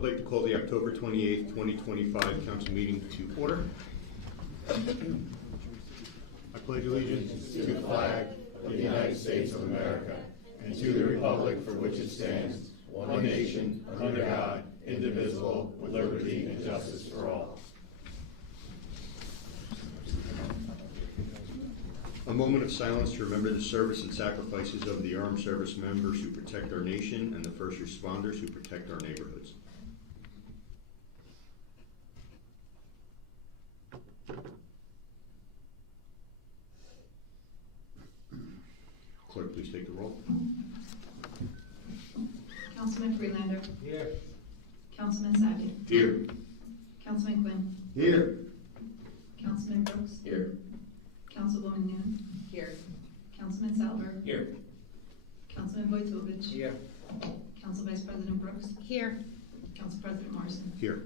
I'd like to call the October 28th, 2025 council meeting to order. I pledge allegiance to the flag of the United States of America and to the republic for which it stands, one nation, under God, indivisible, with liberty and justice for all. A moment of silence to remember the service and sacrifices of the armed service members who protect our nation and the first responders who protect our neighborhoods. Clerk, please take the roll. Councilman Freelander. Here. Councilman Sackett. Here. Councilman Quinn. Here. Councilman Brooks. Here. Councilwoman Noon. Here. Councilman Salver. Here. Councilman Vojtovich. Here. Council Vice President Brooks. Here. Council President Morrison. Here.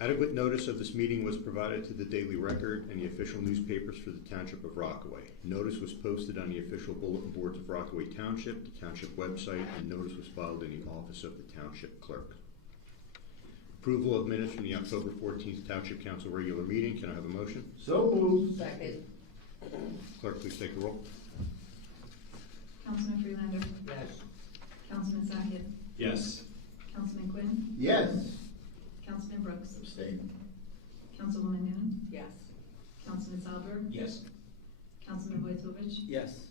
Adequate notice of this meeting was provided to the Daily Record and the official newspapers for the Township of Rockaway. Notice was posted on the official bulletin boards of Rockaway Township, the Township website, and notice was filed in the office of the Township Clerk. Approval of minutes from the October 14th Township Council regular meeting. Can I have a motion? So moved. Second. Clerk, please take the roll. Councilman Freelander. Yes. Councilman Sackett. Yes. Councilman Quinn. Yes. Councilman Brooks. Abstain. Councilwoman Noon. Yes. Councilman Salver. Yes. Councilman Vojtovich. Yes.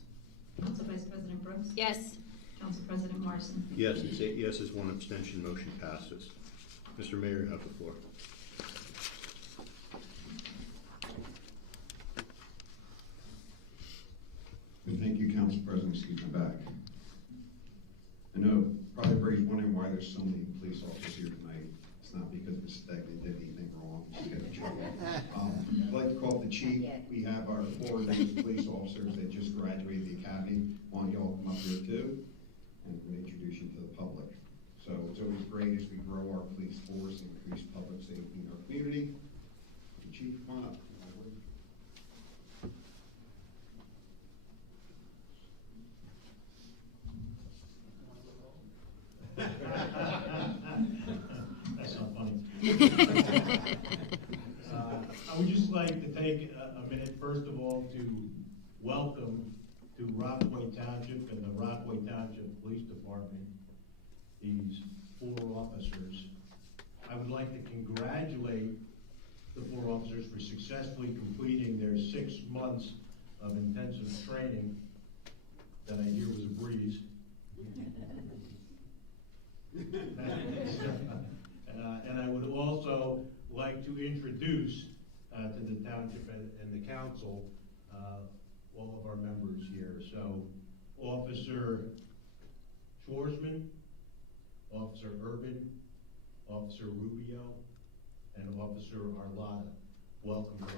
Council Vice President Brooks. Yes. Council President Morrison. Yes, it's 8 yeses, 1 abstention. Motion passes. Mr. Mayor, you have the floor. Thank you, Council President. Excuse me back. I know probably everybody's wondering why there's so many police officers here tonight. It's not because of mistake they did anything wrong. Just got in trouble. I'd like to call up the chief. We have our 4 of those police officers that just graduated the academy. Why don't y'all come up here too, and we'll introduce you to the public. So it's always great as we grow our police force and increase public safety in our community. The chief, come on up. That's not funny. I would just like to take a minute, first of all, to welcome to Rockaway Township and the Rockaway Township Police Department these 4 officers. I would like to congratulate the 4 officers for successfully completing their 6 months of intensive training that I hear was a breeze. And I would also like to introduce to the township and the council all of our members here. So Officer Schwarzman, Officer Urban, Officer Rubio, and Officer Arlotta. Welcome to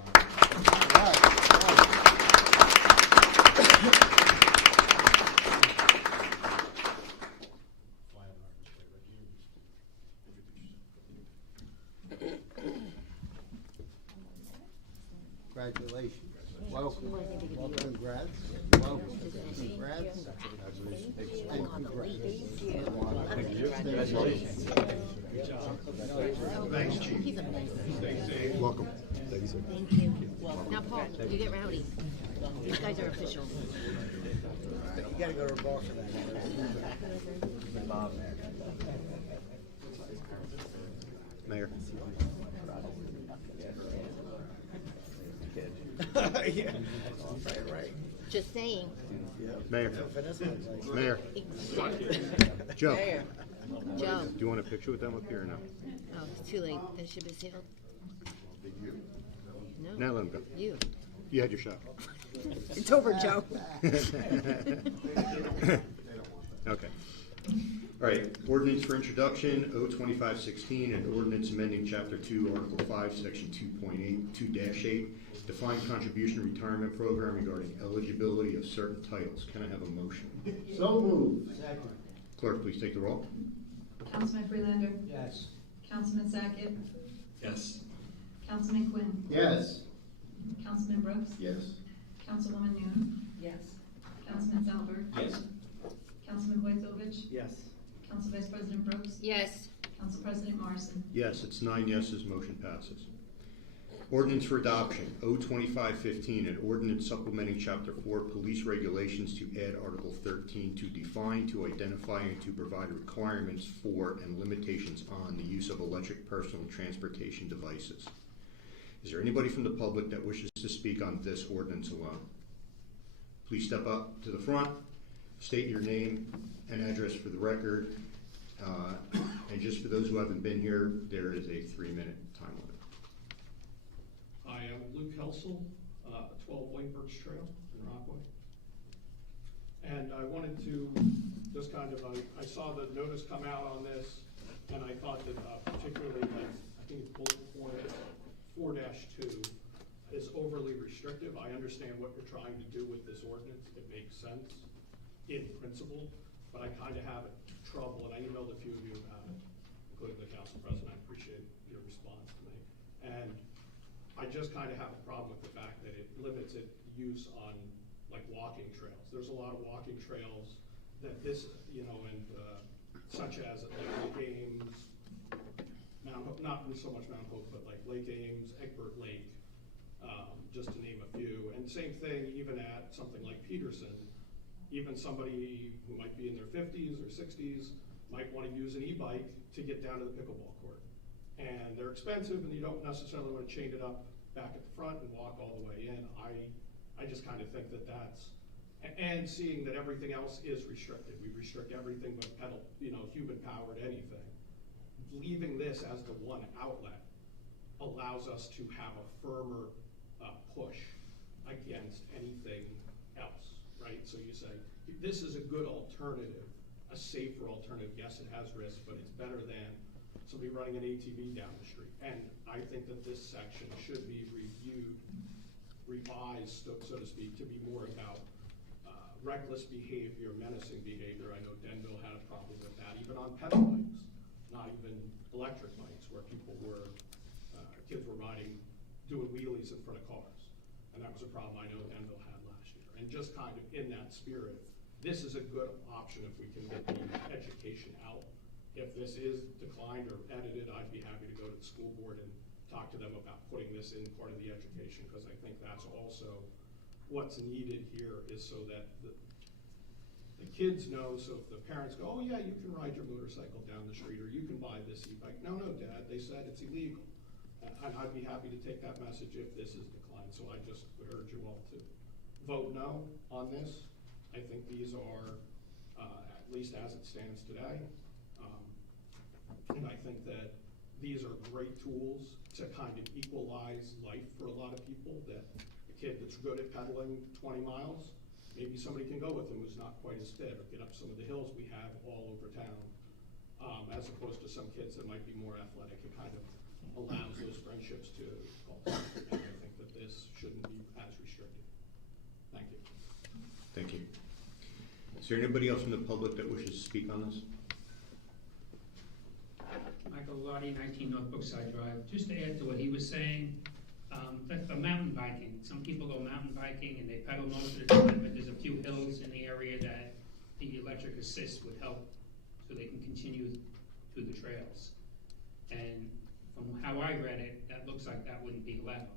Congratulations. Welcome. Welcome, congrats. Welcome. Congrats. And congratulations. Thanks, Chief. Welcome. Thank you. Now, Paul, you get rowdy. These guys are official. You gotta go to the bar for that. Mayor. Yeah. Right. Just saying. Mayor. Mayor. Joe, Joe. do you want a picture with them up here or no? Oh, it's too late. The ship is sailed. No. Now let him go. You. You had your shot. It's over, Joe. Okay. All right, ordinance for introduction, O-2516, an ordinance amending Chapter 2, Article 5, Section 2.8, defined contribution retirement program regarding eligibility of certain titles. Can I have a motion? So moved. Clerk, please take the roll. Councilman Freelander. Yes. Councilman Sackett. Yes. Councilman Quinn. Yes. Councilman Brooks. Yes. Councilwoman Noon. Yes. Councilman Salver. Yes. Councilman Vojtovich. Yes. Council Vice President Brooks. Yes. Council President Morrison. Yes, it's 9 yeses, motion passes. Ordinance for adoption, O-2515, an ordinance supplementing Chapter 4 Police Regulations to add Article 13 to define, to identify, and to provide requirements for and limitations on the use of electric personal transportation devices. Is there anybody from the public that wishes to speak on this ordinance alone? Please step up to the front, state your name and address for the record. And just for those who haven't been here, there is a 3-minute time limit. I am Luke Helsel, 12 White Birch Trail in Rockaway. And I wanted to just kind of, I saw the notice come out on this, and I thought that particularly, I think it's bullet point 4-2 is overly restrictive. I understand what you're trying to do with this ordinance. It makes sense in principle, but I kind of have trouble, and I emailed a few of you about it, including the council president. I appreciate your response to me. And I just kind of have a problem with the fact that it limits its use on like walking trails. There's a lot of walking trails that this, you know, and such as like Lake Ames, Mount Hope, not so much Mount Hope, but like Lake Ames, Egbert Lake, just to name a few. And same thing even at something like Peterson. Even somebody who might be in their 50s or 60s might want to use an e-bike to get down to the pickleball court. And they're expensive, and you don't necessarily want to chain it up back at the front and walk all the way in. I just kind of think that that's, and seeing that everything else is restricted. We restrict everything but pedal, you know, human-powered anything. Leaving this as the one outlet allows us to have a firmer push against anything else. Right, so you say, this is a good alternative, a safer alternative. Yes, it has risk, but it's better than somebody running an ATV down the street. And I think that this section should be reviewed, revised, so to speak, to be more about reckless behavior, menacing behavior. I know Denville had a problem with that, even on pedal bikes, not even electric bikes, where people were, kids were riding, doing wheelies in front of cars. And that was a problem I know Denville had last year. And just kind of in that spirit, this is a good option if we can get the education out. If this is declined or edited, I'd be happy to go to the school board and talk to them about putting this in part of the education, because I think that's also what's needed here, is so that the kids know. So if the parents go, oh yeah, you can ride your motorcycle down the street, or you can buy this e-bike. No, Dad, they said it's illegal. And I'd be happy to take that message if this is declined. So I just would urge you all to vote no on this. I think these are, at least as it stands today, and I think that these are great tools to kind of equalize life for a lot of people, that a kid that's good at pedaling 20 miles, maybe somebody can go with him who's not quite as fit, or get up some of the hills we have all over town, as opposed to some kids that might be more athletic. It kind of allows those friendships to cultivate, and I think that this shouldn't be as restricted. Thank you. Thank you. Is there anybody else in the public that wishes to speak on this? Michael Lottie, 19 North Brookside Drive. Just to add to what he was saying, that for mountain biking, some people go mountain biking and they pedal most of the time, but there's a few hills in the area that the electric assist would help, so they can continue through the trails. And from how I read it, that looks like that wouldn't be allowed.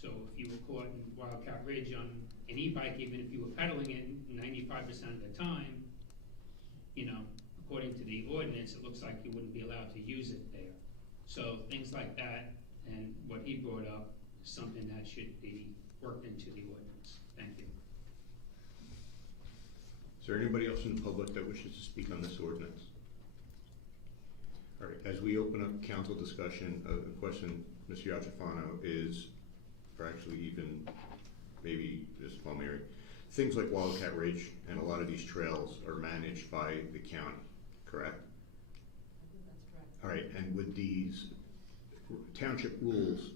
So if you were caught in Wildcat Ridge on an e-bike, even if you were pedaling it 95% of the time, you know, according to the ordinance, it looks like you wouldn't be allowed to use it there. So things like that, and what he brought up, is something that should be worked into the ordinance. Thank you. Is there anybody else in the public that wishes to speak on this ordinance? All right, as we open up council discussion, the question, Mr. Yachafano, is, or actually even maybe just Palmieri, things like Wildcat Ridge and a lot of these trails are managed by the county, correct? That's correct. All right, and with these township rules,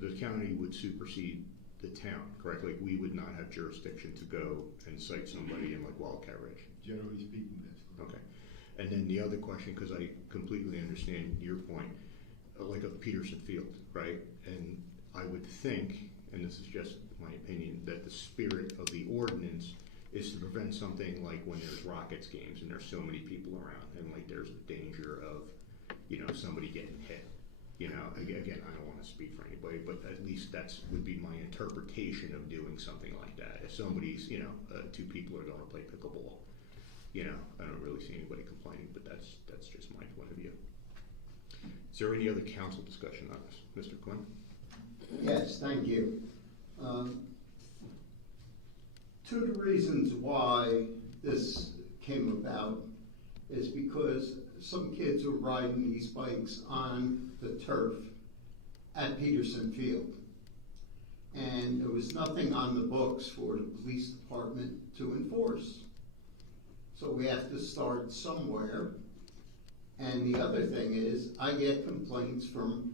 the county would supersede the town, correct? Like, we would not have jurisdiction to go and cite somebody in like Wildcat Ridge. Generally speaking, that's correct. Okay. And then the other question, because I completely understand your point, like of Peterson Field, right? And I would think, and this is just my opinion, that the spirit of the ordinance is to prevent something like when there's Rockets games and there's so many people around, and like there's the danger of somebody getting hit. Again, I don't want to speak for anybody, but at least would be my interpretation of doing something like that. If somebody's, two people are going to play pickleball, I don't really see anybody complaining, but that's just my point of view. Is there any other council discussion on this? Mr. Quinn? Yes, thank you. Two of the reasons why this came about is because some kids were riding these bikes on the turf at Peterson Field. And there was nothing on the books for the police department to enforce. So we have to start somewhere. And the other thing is, I get complaints from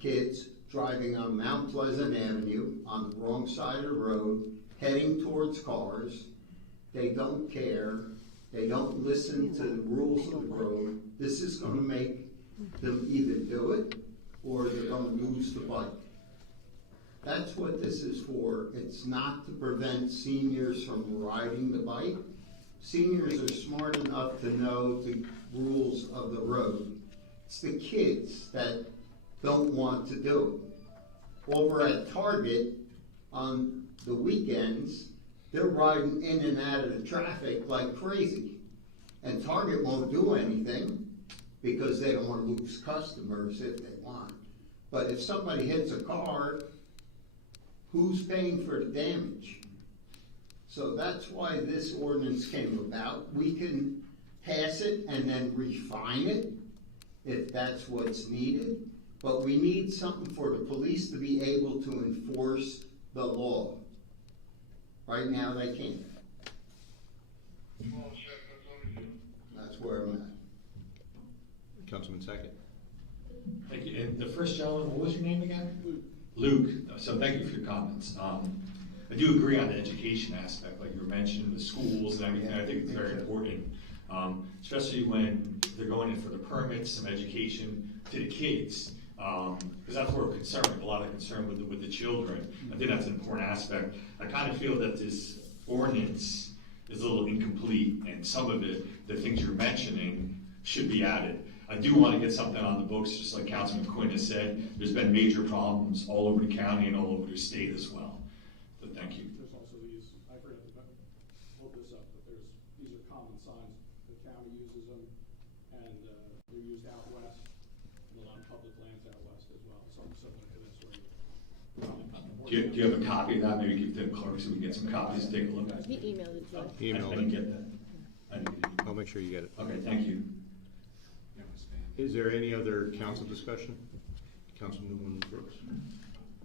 kids driving on Mount Pleasant Avenue on the wrong side of the road, heading towards cars. They don't care. They don't listen to the rules of the road. This is going to make them either do it or they're going to lose the bike. That's what this is for. It's not to prevent seniors from riding the bike. Seniors are smart enough to know the rules of the road. It's the kids that don't want to do it. Over at Target on the weekends, they're riding in and out of the traffic like crazy. And Target won't do anything because they don't want to lose customers if they want. But if somebody hits a car, who's paying for the damage? So that's why this ordinance came about. We can pass it and then refine it if that's what's needed. But we need something for the police to be able to enforce the law. Right now, they can't. That's where I'm at. Councilman Sackett. Thank you. And the first gentleman, what was your name again? Luke. So thank you for your comments. I do agree on the education aspect, like you were mentioning, the schools and everything. I think it's very important, especially when they're going in for the permits, some education to the kids, because that's where we're concerned. A lot of concern with the children. I think that's an important aspect. I kind of feel that this ordinance is a little incomplete, and some of it, the things you're mentioning, should be added. I do want to get something on the books, just like Councilman Quinn has said. There's been major problems all over the county and all over the state as well. So thank you. There's also these, I forgot to hold this up, but these are common signs. The county uses them, and they're used out west, and on public lands out west as well, something similar to this. Do you have a copy of that? Maybe give the clerk so we can get some copies to take a look at. He emailed it to us. I didn't get that. I didn't get it. I'll make sure you get it. Okay, thank you. Is there any other council discussion? Councilwoman Brooks.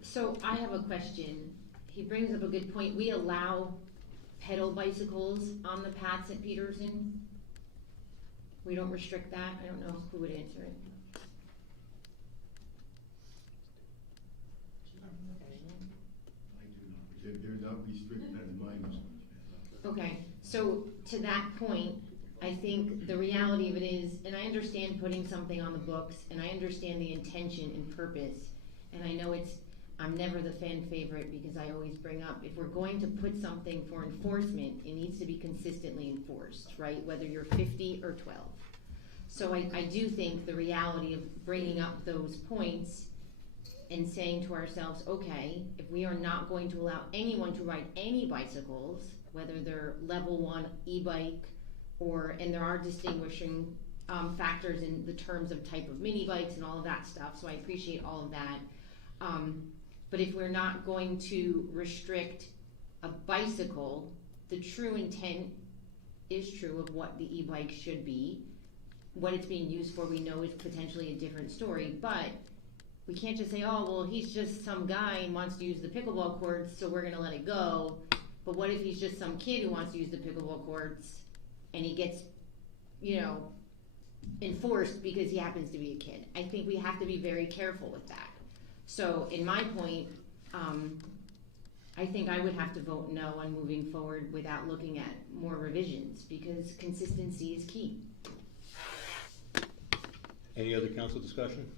So I have a question. He brings up a good point. We allow pedal bicycles on the paths at Peterson. We don't restrict that. I don't know who would answer it. They're not restricted as minors. Okay, so to that point, I think the reality of it is, and I understand putting something on the books, and I understand the intention and purpose, and I know I'm never the fan favorite because I always bring up, if we're going to put something for enforcement, it needs to be consistently enforced, right? Whether you're 50 or 12. So I do think the reality of bringing up those points and saying to ourselves, okay, if we are not going to allow anyone to ride any bicycles, whether they're level 1 e-bike, and there are distinguishing factors in the terms of type of mini bikes and all of that stuff, so I appreciate all of that. But if we're not going to restrict a bicycle, the true intent is true of what the e-bike should be. What it's being used for, we know, is potentially a different story, but we can't just say, oh, well, he's just some guy and wants to use the pickleball courts, so we're going to let it go. But what if he's just some kid who wants to use the pickleball courts and he gets, enforced because he happens to be a kid? I think we have to be very careful with that. So in my point, I think I would have to vote no on moving forward without looking at more revisions, because consistency is key. Any other council discussion?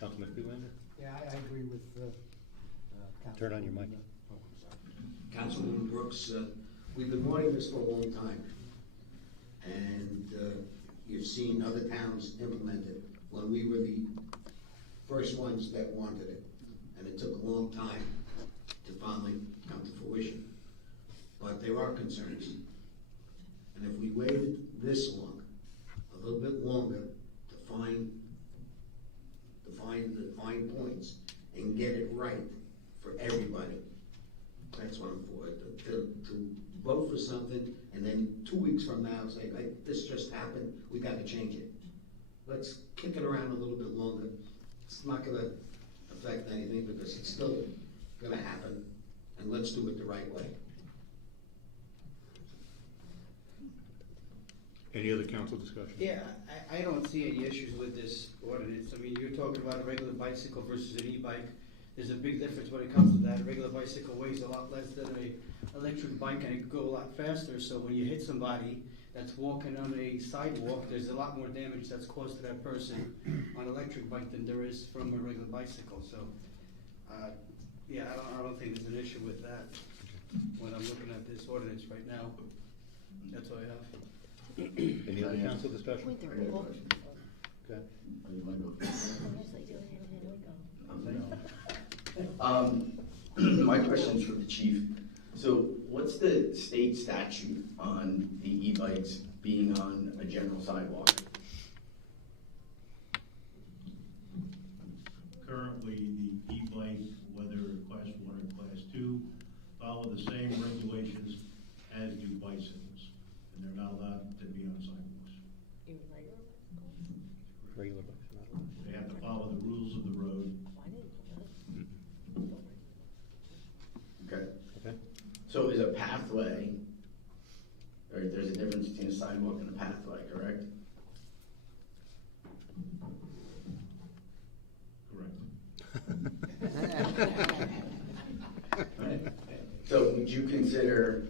Councilman Freelander? Yeah, I agree with Turn on your mic. Councilwoman Brooks, we've been wanting this for a long time, and you've seen other towns implement it when we were the first ones that wanted it. And it took a long time to finally come to fruition. But there are concerns. And if we waited this long, a little bit longer, to find the fine points and get it right for everybody, that's what I'm for. To vote for something and then 2 weeks from now say, hey, this just happened, we gotta change it. Let's kick it around a little bit longer. It's not gonna affect anything because it's still gonna happen, and let's do it the right way. Any other council discussion? Yeah, I don't see any issues with this ordinance. I mean, you're talking about a regular bicycle versus an e-bike. There's a big difference when it comes to that. A regular bicycle weighs a lot less than an electric bike, and it can go a lot faster. So when you hit somebody that's walking on a sidewalk, there's a lot more damage that's caused to that person on an electric bike than there is from a regular bicycle. So, yeah, I don't think there's an issue with that when I'm looking at this ordinance right now. That's all I have. Any other council discussion? Okay. My question's for the chief. So what's the state statute on the e-bikes being on a general sidewalk? Currently, the e-bike, whether class 1 or class 2, follow the same regulations as do bicycles, and they're not allowed to be on sidewalks. Regular bikes, not allowed. They have to follow the rules of the road. Okay. Okay. So is a pathway, or there's a difference between a sidewalk and a pathway, correct? Correct. Right. So would you consider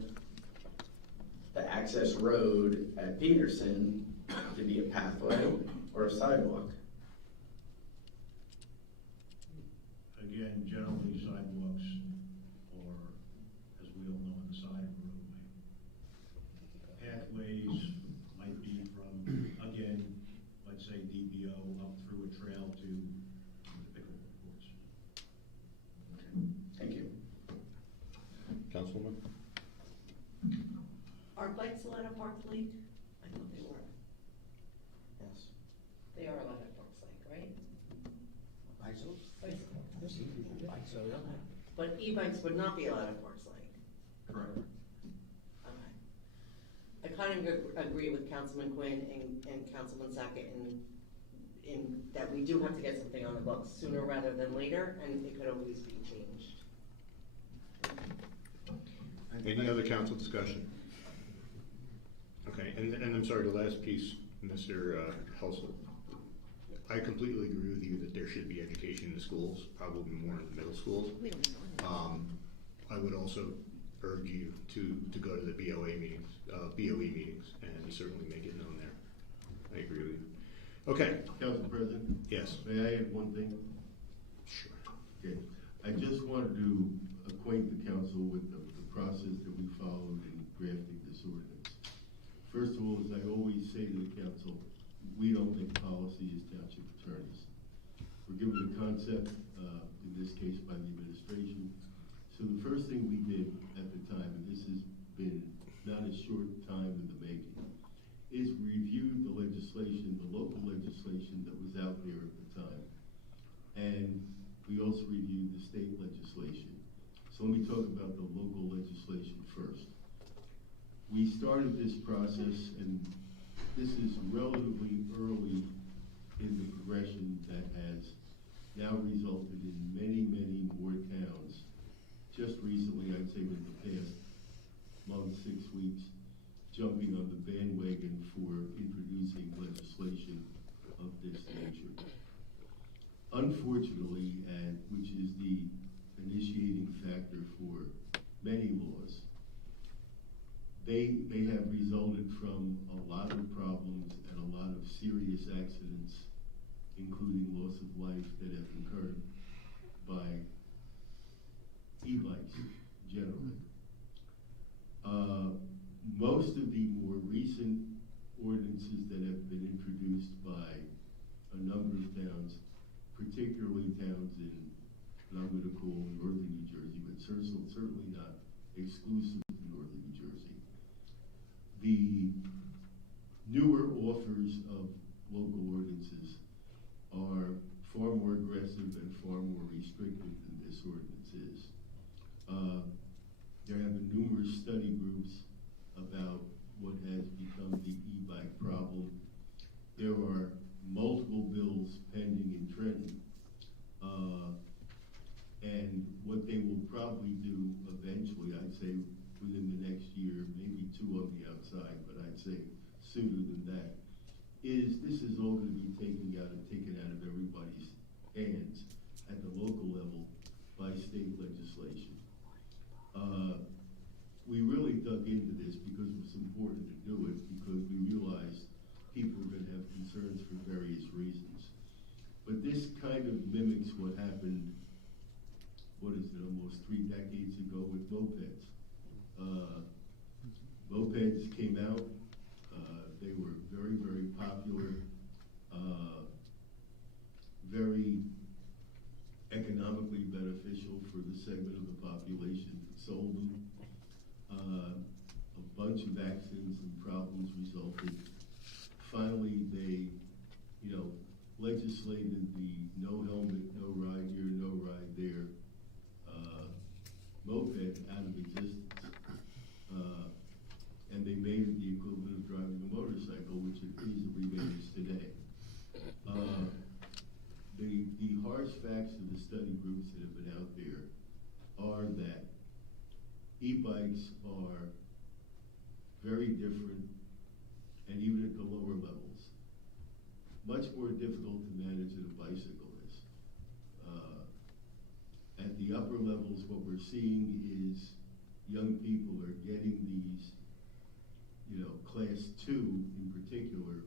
the access road at Peterson to be a pathway or a sidewalk? Again, generally sidewalks are, as we all know, on the side of the roadway. Pathways might be from, again, let's say DBO up through a trail to the pickleball courts. Thank you. Councilwoman? Are bikes allowed at Parks Lake? I thought they were. Yes. They are allowed at Parks Lake, right? Bicycles? Bicycles. So, yeah. But e-bikes would not be allowed at Parks Lake. Correct. Okay. I kind of agree with Councilman Quinn and Councilman Sackett in that we do have to get something on the books sooner rather than later, and it could always be changed. Any other council discussion? Okay, and I'm sorry, the last piece, Mr. Helsel. I completely agree with you that there should be education in the schools, probably more in the middle schools. I would also urge you to go to the BOE meetings, and certainly make it known there. I agree with you. Okay. Council President? Yes. May I add one thing? Sure. Okay. I just wanted to acquaint the council with the process that we followed in drafting this ordinance. First of all, as I always say to the council, we don't make policy as township attorneys. We're given a concept, in this case by the administration. So the first thing we did at the time, and this has been not a short time in the making, is review the legislation, the local legislation that was out there at the time. And we also reviewed the state legislation. So let me talk about the local legislation first. We started this process, and this is relatively early in the progression that has now resulted in many, many more towns. Just recently, I'd say within the past month, 6 weeks, jumping on the bandwagon for introducing legislation of this nature. Unfortunately, and which is the initiating factor for many laws, they have resulted from a lot of problems and a lot of serious accidents, including loss of life that have occurred by e-bikes generally. Most of the more recent ordinances that have been introduced by a number of authors of local ordinances are far more aggressive and far more restrictive than this ordinance is. There have been numerous study groups about what has become the e-bike problem. There are multiple bills pending in Trenton. And what they will probably do eventually, I'd say within the next year, maybe 2 on the outside, but I'd say sooner than that, is this is all gonna be taken out of everybody's hands at the local level by state legislation. We really dug into this because it was important to do it, because we realized people are gonna have concerns for various reasons. But this kind of mimics what happened, what is it, almost 3 decades ago with mopeds. Mopeds came out, they were very, very popular, very economically beneficial for the segment of the population that sold them. A bunch of accidents and problems resulted. Finally, they, legislated the no helmet, no ride here, no ride there, moped out of existence. And they made it the equivalent of driving a motorcycle, which it easily remains today. The harsh facts of the study groups that have been out there are that e-bikes are very different, and even at the lower levels, much more difficult to manage than a bicycle is. At the upper levels, what we're seeing is young people are getting these, class 2 in particular,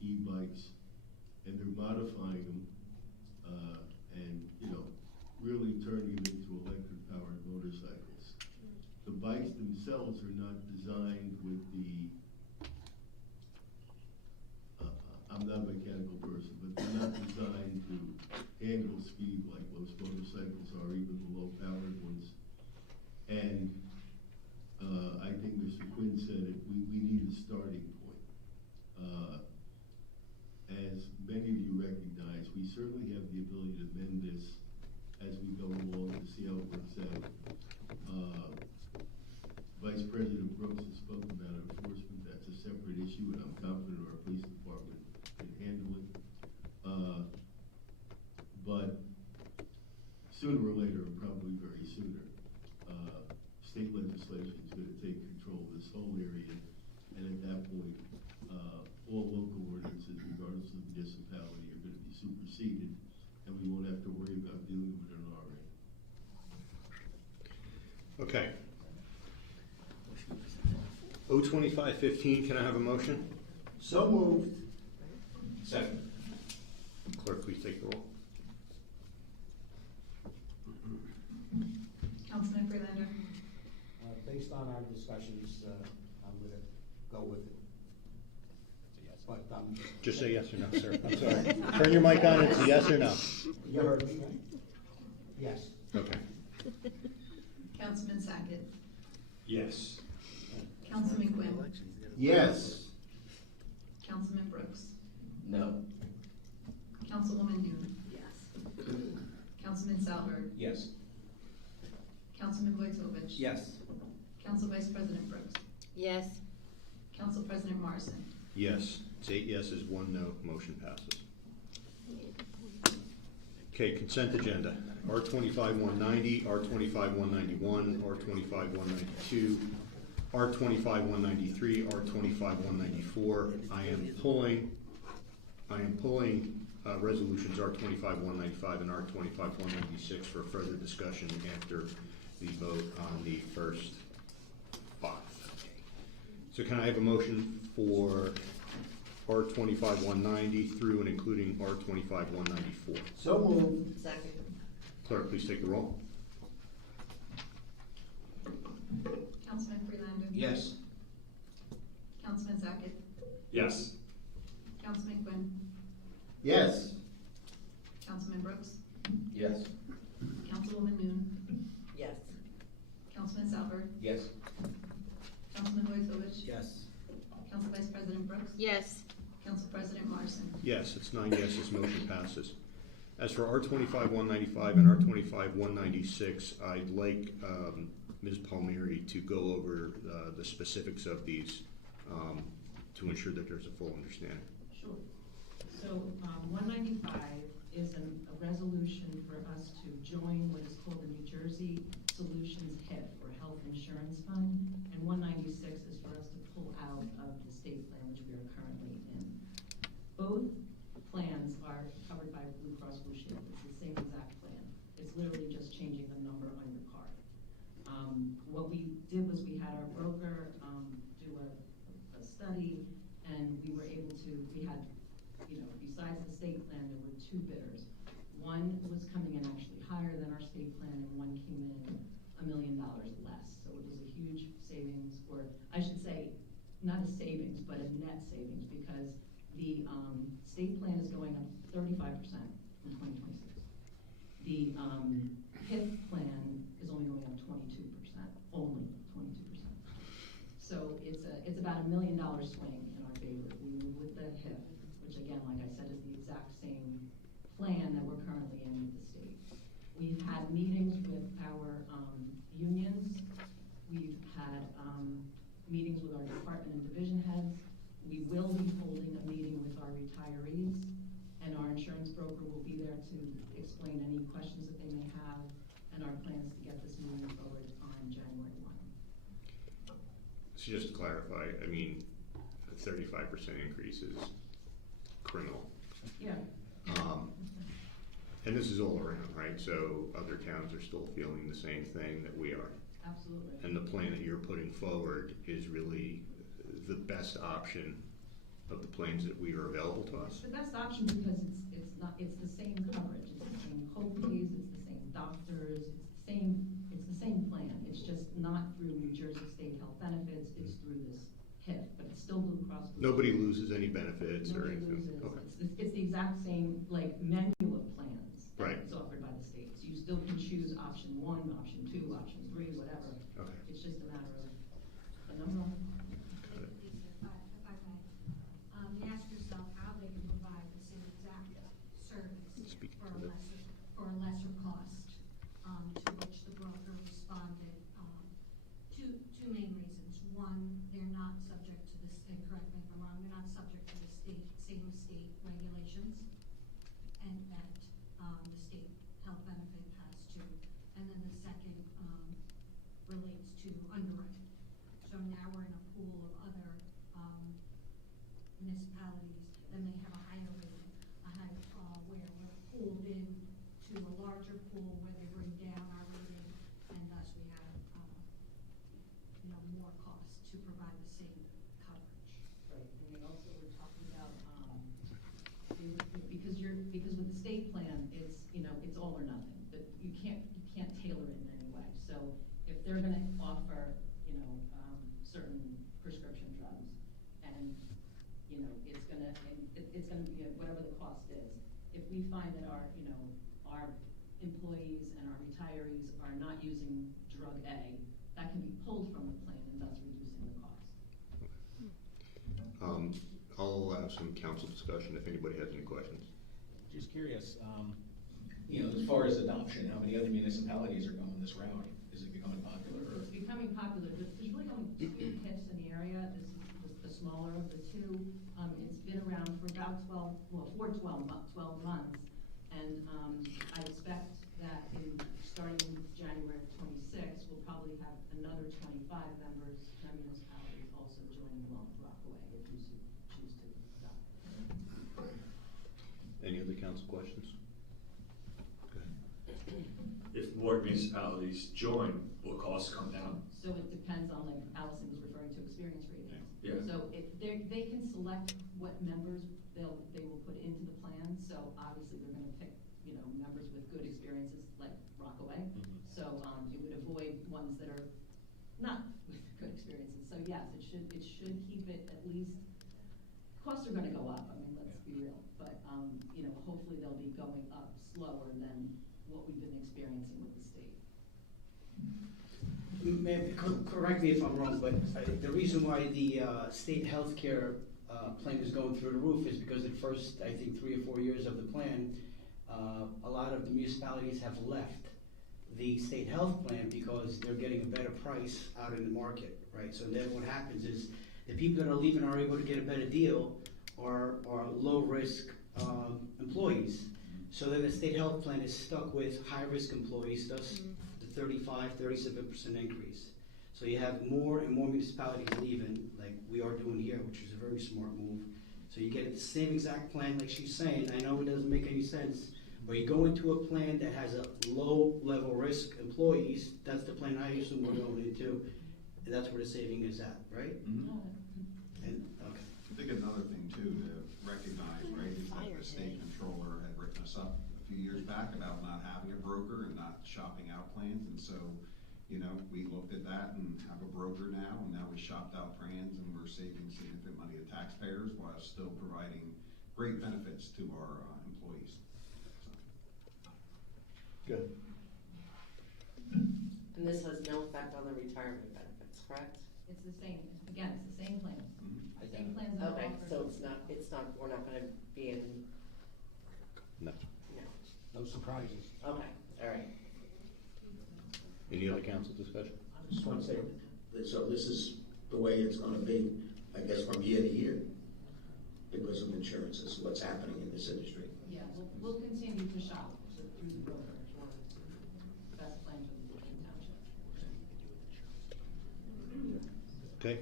e-bikes, and they're modifying them, and, really turning them into electric-powered motorcycles. The bikes themselves are not designed with the, I'm not a mechanical person, but they're not designed to handle speed like most motorcycles are, even the low-powered ones. And I think Mr. Quinn said it, we need a starting point. As many of you recognize, we certainly have the ability to mend this as we go along to see how it works out. Vice President Brooks has spoken about enforcement. That's a separate issue, and I'm confident our police department can handle it. But sooner or later, and probably very sooner, state legislation is going to take control of this whole area, and at that point, all local ordinances, regardless of municipality, are going to be superseded, and we won't have to worry about dealing with it on our end. Okay. 02515, can I have a motion? So moved. Second. Clerk, please take the roll. Councilman Freelander. Based on our discussions, I'm gonna go with it. But, Just say yes or no, sir. I'm sorry. Turn your mic on, it's a yes or no. you heard me, right? Yes. Okay. Councilman Sackett. Yes. Councilman Quinn. Yes. Councilman Brooks. No. Councilwoman Dune. Yes. Councilman Salver. Yes. Councilman Vojtovich. Yes. Council Vice President Brooks. Yes. Council President Morrison. Yes. It's 8 yeses, 1 no. Motion passes. Okay, consent agenda. R25-190, R25-191, R25-192, R25-193, R25-194. I am pulling resolutions R25-195 and R25-196 for further discussion after the vote on the first 5. So can I have a motion for R25-190 through and including R25-194? So moved. Second. Clerk, please take the roll. Councilman Freelander. Yes. Councilman Sackett. Yes. Councilman Quinn. Yes. Councilman Brooks. Yes. Councilwoman Noon. Yes. Councilman Salver. Yes. Councilman Vojtovich. Yes. Council Vice President Brooks. Yes. Council President Larson. Yes, it's 9 yeses, motion passes. As for R25-195 and R25-196, I'd like Ms. Palmieri to go over the specifics of these to ensure that there's a full understanding. Sure. So 195 is a resolution for us to join what is called the New Jersey Solutions HIF, or Health Insurance Fund, and 196 is for us to pull out of the state plan, which we are currently in. Both plans are covered by Blue Cross Blue Shield. It's the same exact plan. It's literally just changing the number on your card. What we did was we had our broker do a study, and we were able to, we had, besides the state plan, there were 2 bidders. One was coming in actually higher than our state plan, and one came in $1 million less. So it was a huge savings, or I should say, not a savings, but a net savings, because the state plan is going up 35% in 2026. The HIF plan is only going up 22%, only 22%. So it's about $1 million swing in our favor. We move with the HIF, which again, like I said, is the exact same plan that we're currently in with the state. We've had meetings with our unions. We've had meetings with our department and division heads. We will be holding a meeting with our retirees, and our insurance broker will be there to explain any questions that they may have, and our plans to get this moving forward on January 1. So just to clarify, I mean, a 35% increase is criminal. Yeah. And this is all around, right? So other towns are still feeling the same thing that we are. Absolutely. And the plan that you're putting forward is really the best option of the plans that we are available to us. It's the best option because it's the same coverage, it's the same co-pays, it's the same doctors, it's the same plan. It's just not through New Jersey State Health Benefits, it's through this HIF, but it's still Blue Cross Blue Shield. Nobody loses any benefits or anything. Loses. Okay. It's the exact same menu of plans Right. that's offered by the state. So you still can choose option 1, option 2, option 3, whatever. Okay. It's just a matter of the number. You ask yourself how they can provide the same exact service for a lesser cost, to which the broker responded, two main reasons. One, they're not subject to the state, correct me if I'm wrong, they're not subject to the same state regulations, and that the state health benefit has to. And then the second relates to underwriting. So now we're in a pool of other municipalities that may have a higher rating, where we're pooled in to a larger pool where they bring down our rating, and thus we have more costs to provide the same coverage. Right, and they also were talking about, because with the state plan, it's all or nothing, but you can't tailor it in any way. So if they're gonna offer, certain prescription drugs, and, it's gonna be whatever the cost is. If we find that our employees and our retirees are not using drug A, that can be pulled from the plan and thus reducing the cost. I'll have some council discussion if anybody has any questions. Just curious, as far as adoption, how many other municipalities are going this route? Is it becoming popular? Or? It's becoming popular. There's really only 2 HIFs in the area. This is the smaller of the 2. It's been around for about 12 months. And I expect that starting January 26th, we'll probably have another 25 municipalities also joining along with Rockaway if you choose to adopt. Any other council questions? If more municipalities join, will costs come down? So it depends on, like Allison was referring to, experience ratings. Yeah. So they can select what members they will put into the plan. So obviously they're going to pick members with good experiences like Rockaway. Mm-hmm. So it would avoid ones that are not with good experiences. So yes, it should keep it at least. Costs are going to go up. I mean, let's be real. But hopefully they'll be going up slower than what we've been experiencing with the state. Correct me if I'm wrong, but the reason why the state healthcare plan is going through the roof is because the first, I think, 3 or 4 years of the plan, a lot of the municipalities have left the state health plan because they're getting a better price out in the market, right? So then what happens is the people that are leaving are able to get a better deal or low-risk employees. So then the state health plan is stuck with high-risk employees, thus the 37% increase. So you have more and more municipalities leaving, like we are doing here, which is a very smart move. So you get the same exact plan like she's saying. I know it doesn't make any sense, but you go into a plan that has a low-level risk employees, that's the plan I assume we're going into, and that's where the saving is at, right? And, okay. I think another thing too to recognize, right, is that the state controller had written us up a few years back about not having a broker and not shopping out plans, and so, you know, we looked at that and have a broker now, and now we shopped out plans and we're saving significant money to taxpayers while still providing great benefits to our employees. So. Good. And this has no effect on the retirement benefits, correct? It's the same, again, it's the same plans. Same plans that are Okay, offered. so it's not, we're not gonna be in, No. no, No surprises. okay, all right. Any other council discussion? I just want to say, that so this is the way it's gonna be, I guess, from year to year, because of insurance, this is what's happening in this industry. Yeah, we'll continue to shop through the broker for the best plan for the township. Okay,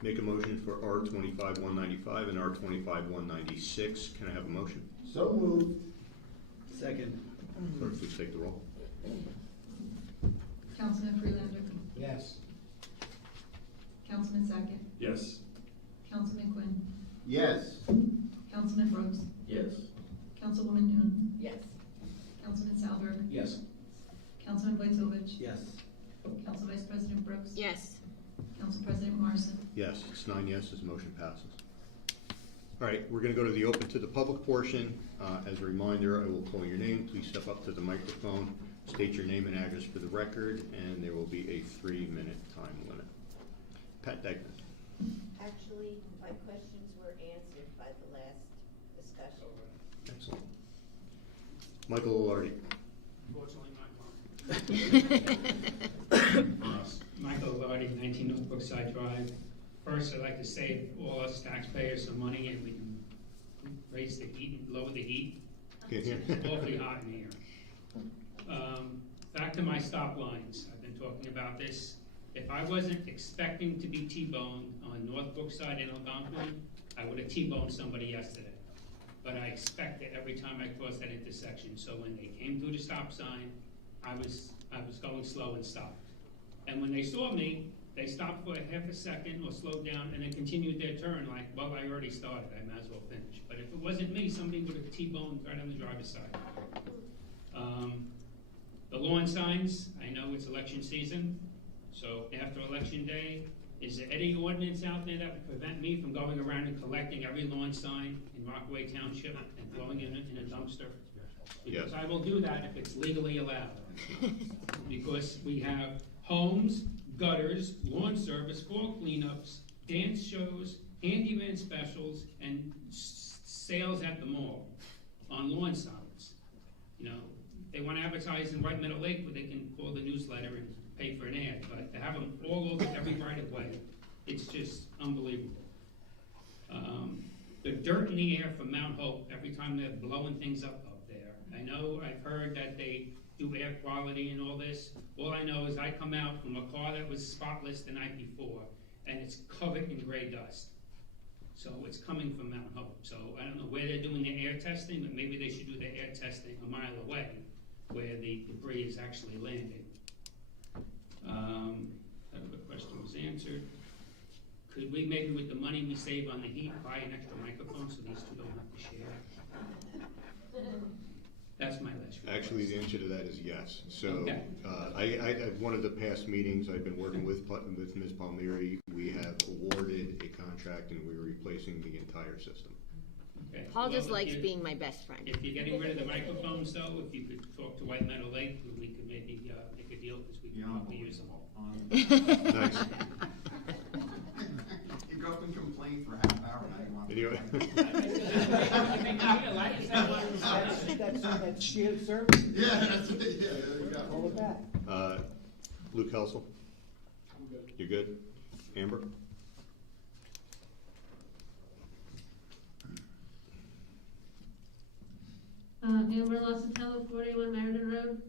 make a motion for R 25-195 and R 25-196. Can I have a motion? So moved. Second. Clerk, please take the roll. Councilman Freelander. Yes. Councilman Sackett. Yes. Councilman Quinn. Yes. Councilman Brooks. Yes. Councilwoman Noon. Yes. Councilman Salberg. Yes. Councilman Boytovich. Yes. Council Vice President Brooks. Yes. Council President Morrison. Yes, it's 9 yeses, motion passes. All right, we're going to go to the open to the public portion. As a reminder, I will call your name. Please step up to the microphone, state your name and address for the record, and there will be a 3-minute time limit. Pat Degnan. Actually, my questions were answered by the last discussion. Excellent. Michael Alardi. Unfortunately, my mom. Michael Lardy, 19 North Brookside Drive. First, I'd like to save all us taxpayers some money and we can raise the heat and lower the heat. It's awfully hot in here. Back to my stop lines. I've been talking about this. If I wasn't expecting to be T-boned on North Brookside and Algonquin, I would have T-boned somebody yesterday. But I expect it every time I cross that intersection. So when they came through the stop sign, I was going slow and stopped. And when they saw me, they stopped for a half a second or slowed down and then continued their turn like, well, I already started, I might as well finish. But if it wasn't me, somebody would have T-boned right on the driver's side. The lawn signs, I know it's election season, so after election day, is there any ordinance out there that would prevent me from going around and collecting every lawn sign in Rockaway Township and throwing it in a dumpster? Because I will do that if it's legally allowed. Because we have homes, gutters, lawn service, fall cleanups, dance shows, handyman specials, and sales at the mall on lawn signs. You know, they want to advertise in Right Meadow Lake where they can call the newsletter and pay for an ad, but to have them all over every right of way, it's just unbelievable. The dirt in the air from Mount Hope every time they're blowing things up there. I know I've heard that they do air quality and all this. All I know is I come out from a car that was spotless the night before, and it's covered in gray dust. So it's coming from Mount Hope. So I don't know where they're doing the air testing, but maybe they should do the air testing a mile away, where the debris is actually landing. That other question was answered. Could we maybe, with the money we save on the heat, buy an extra microphone so these two don't have to share? That's my last request. Actually, the answer to that is yes. So, Okay. At one of the past meetings, I've been working with Ms. Palmieri. We have awarded a contract and we're replacing the entire system. Okay. Paul just Well, likes being my best friend. If you're getting rid of the microphones, though, if you could talk to White Meadow Lake, we could maybe make a deal because we can probably use them all. Nice. You're up and complain for half an hour, now you want. Anyway. That's shared service. Yeah, that's it, yeah, there you go. Call it back. Luke Helsel? I'm good. You're good? Amber? Amber Losatello, 41 Meriden Road.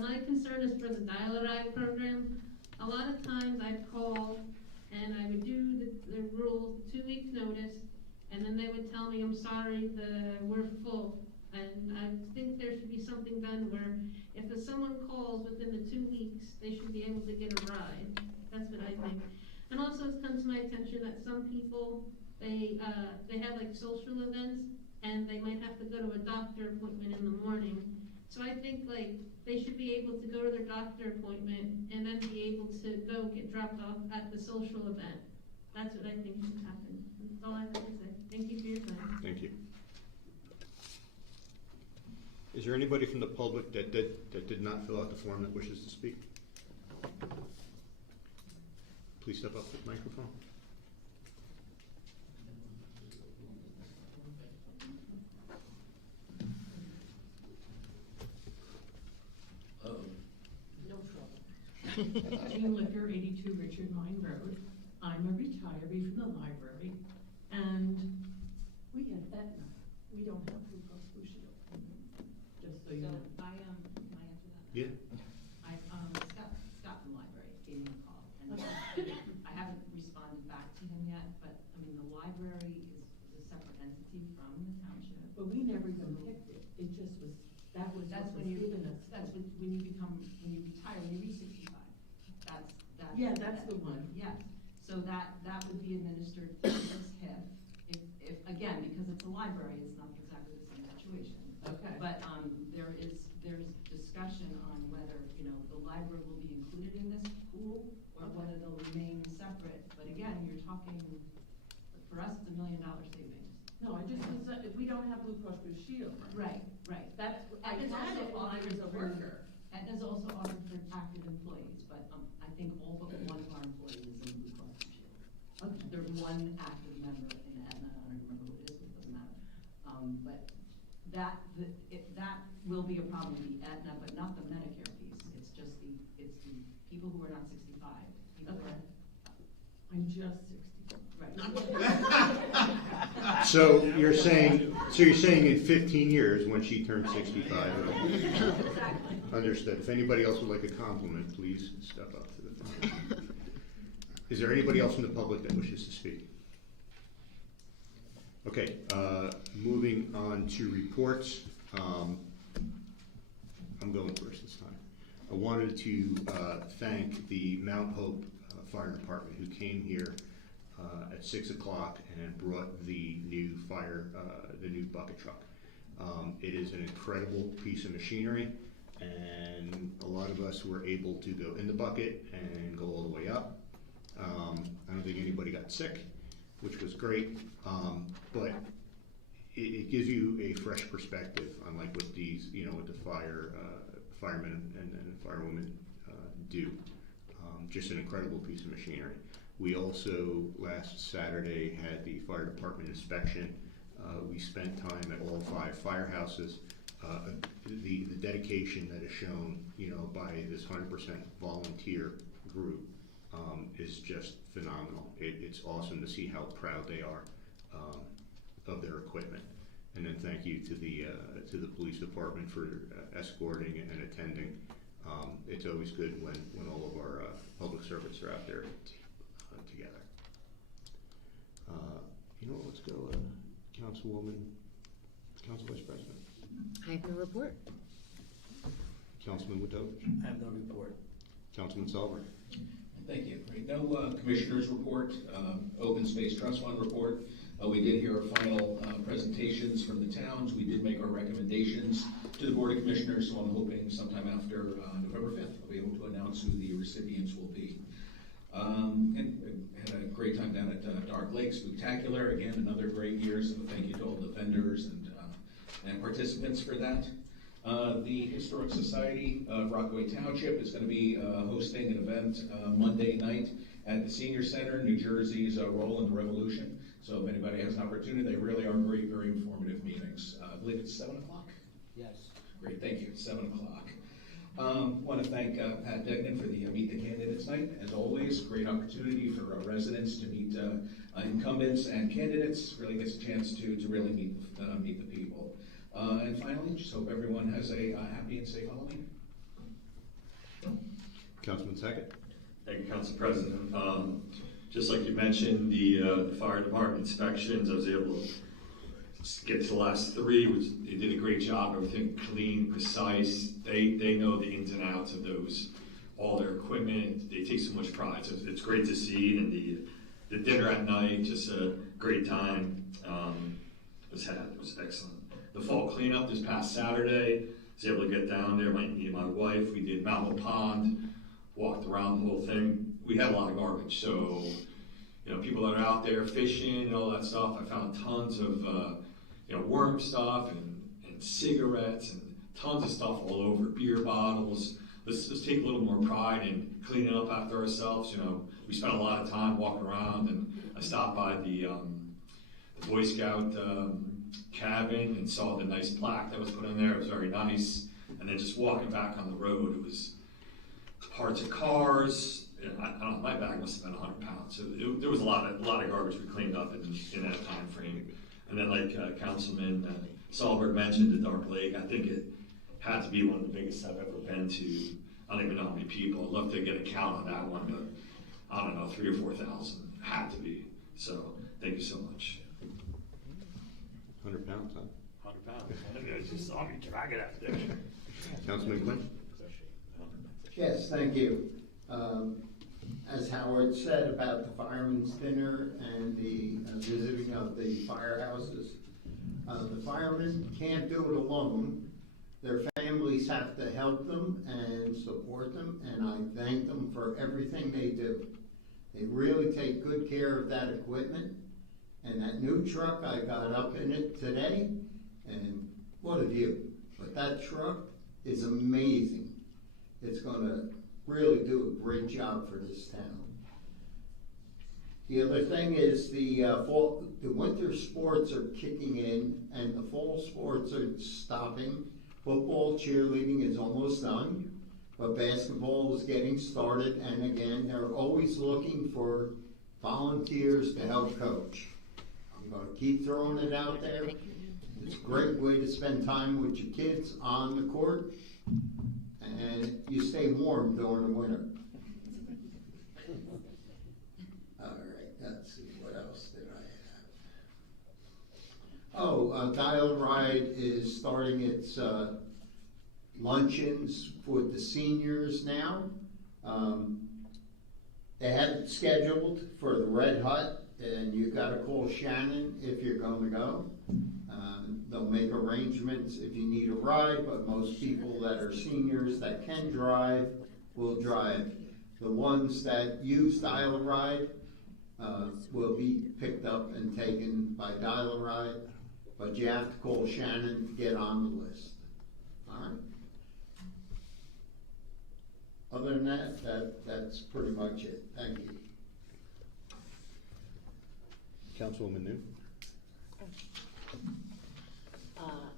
My concern is for the dial-a-ride program. A lot of times I'd call and I would do the rules, 2 weeks notice, and then they would tell me, I'm sorry, we're full. And I think there should be something done where if someone calls within the 2 weeks, they should be able to get a ride. That's what I think. And also it's come to my attention that some people, they have like social events and they might have to go to a doctor appointment in the morning. So I think like they should be able to go to their doctor appointment and then be able to go get dropped off at the social event. That's what I think should happen. That's all I have to say. Thank you for your time. Thank you. Is there anybody from the public that did not fill out the form that wishes to speak? Please step up to the microphone. No trouble. Jean Licker, 82 Richard Mine Road. I'm a retiree from the library, and we have Aetna. We don't have Blue Cross Blue Shield. Just so you know. Can I answer that? Yeah. Scott from the library gave me a call, and I haven't responded back to him yet, but, I mean, the library is a separate entity from the township. But we never even picked it. It just was, that's when you retire, when you reach 65. Yeah, that's the one. Yes. So that would be administered through this HIF. If again, because it's a library, it's not exactly the same situation. Okay. But there's discussion on whether, the library will be included in this pool or whether they'll remain separate. But again, you're talking, for us, it's $1 million savings. No, I just, if we don't have Blue Cross Blue Shield. Right. That's, Aetna's also offered as a worker. Aetna's also offered for active employees, but I think all but one of our employees is in Blue Cross Blue Shield. Okay. There's one active member in Aetna, I don't remember who it is, but it doesn't matter. But that will be a problem with the Aetna, but not the Medicare piece. It's just the people who are not 65. Okay. I'm just 60. Right. So you're saying in 15 years when she turns 65. Exactly. Understood. If anybody else would like a compliment, please step up to the front. Is there anybody else from the public that wishes to speak? Okay, moving on to reports. I'm going first this time. I wanted to thank the Mount Hope Fire Department who came here at 6 o'clock and brought the new bucket truck. It is an incredible piece of machinery, and a lot of us were able to go in the bucket and go all the way up. I don't think anybody got sick, which was great, but it gives you a fresh perspective on like what these, what the firemen and firewomen do. Just an incredible piece of machinery. We also, last Saturday, had the fire department inspection. We spent time at all 5 firehouses. The dedication that is shown, by this 100% volunteer group is just phenomenal. It's awesome to see how proud they are of their equipment. And then thank you to the police department for escorting and attending. It's always good when all of our public servants are out there together. Let's go, Council Vice President. I have no report. Councilman Witovich. I have no report. Councilman Salver. Thank you. Right, no commissioner's report, open space trust fund report. We did hear our final presentations from the towns. We did make our recommendations to the Board of Commissioners, so I'm hoping sometime after November 5th, I'll be able to announce who the recipients will be. And had a great time down at Dark Lake Spectacular. Again, another great year, so thank you to all the vendors and participants for that. The Historic Society of Rockaway Township is going to be hosting an event Monday night at the Senior Center, New Jersey's role in the revolution. So if anybody has an opportunity, they really are great, very informative meetings. I believe it's 7 o'clock? Yes. Great, thank you, it's 7 o'clock. Want to thank Pat Degnan for the Meet the Candidates night. As always, great opportunity for residents to meet incumbents and candidates. Really gets a chance to really meet the people. And finally, just hope everyone has a happy and safe Halloween. Councilman Sackett. Thank you, Council President. Just like you mentioned, the fire department inspections, I was able to get to the last 3, which they did a great job. Everything clean, precise. They know the ins and outs of those, all their equipment. They take so much pride. So it's great to see. And the dinner at night, just a great time. It was excellent. The fall cleanup this past Saturday, I was able to get down there. Me and my wife, we did Mountain Pond, walked around the whole thing. We had a lot of garbage, so people that are out there fishing and all that stuff. I found tons of worm stuff and cigarettes and tons of stuff all over, beer bottles. Let's take a little more pride in cleaning up after ourselves. We spent a lot of time walking around, and I stopped by the Boy Scout cabin and saw the nice plaque that was put on there. It was very nice. And then just walking back on the road, it was parts of cars. I don't know, my bag must have been 100 pounds. So there was a lot of garbage we cleaned up in that time frame. And then like Councilman Solberg mentioned, the Dark Lake, I think it had to be one of the biggest I've ever been to. I don't even know how many people. I'd love to get a count on that one, but I don't know, 3,000 or 4,000. Had to be. So thank you so much. 100 pounds, huh? 100 pounds. I just saw me drag it out there. Councilman Quinn. Yes, thank you. As Howard said about the fireman's dinner and the visiting of the firehouses, the firemen can't do it alone. Their families have to help them and support them, and I thank them for everything they do. They really take good care of that equipment. And that new truck, I got up in it today, and what a view. But that truck is amazing. It's going to really do a great job for this town. The other thing is the winter sports are kicking in, and the fall sports are stopping. Football, cheerleading is almost done, but basketball is getting started, and again, they're always looking for volunteers to help coach. I'm going to keep throwing it out there. It's a great way to spend time with your kids on the court, and you stay warm during the winter. All right, let's see, what else did I have? Oh, Dial Ride is starting its luncheons for the seniors now. They had it scheduled for the Red Hut, and you got to call Shannon if you're going to go. They'll make arrangements if you need a ride, but most people that are seniors that can drive will drive. The ones that use Dial-A-Ride will be picked up and taken by Dial-A-Ride, but you have to call Shannon to get on the list. All right? Other than that's pretty much it. Thank you. Councilwoman New.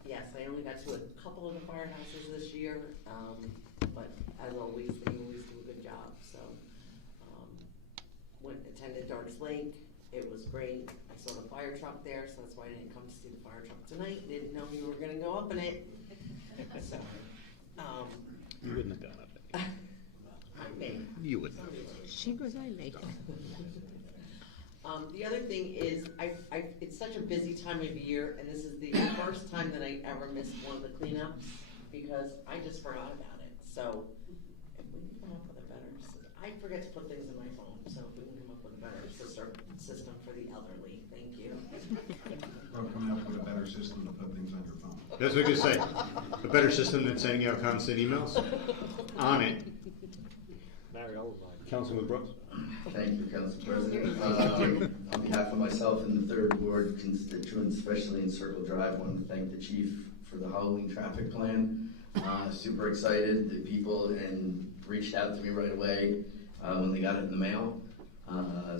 Yes, I only got to a couple of the firehouses this year, but as always, they always do a good job, so. Attended Darks Lake, it was great. I saw the fire truck there, so that's why I didn't come to see the fire truck tonight. Didn't know you were gonna go up in it. So, You wouldn't have gone up it. I may. You wouldn't. She goes, I may. The other thing is, it's such a busy time of year, and this is the first time that I ever missed one of the cleanups, because I just forgot about it. So, if we can come up with a better, I forget to put things in my phone, so if we can come up with a better system for the elderly, thank you. Or come up with a better system to put things on your phone. That's what I was going to say. A better system than sending out constant emails? On it. Councilman Brooks. Thank you, Council President. On behalf of myself and the third ward constituents, especially in Circle Drive, I want to thank the chief for the Halloween traffic plan. Super excited. The people reached out to me right away when they got it in the mail.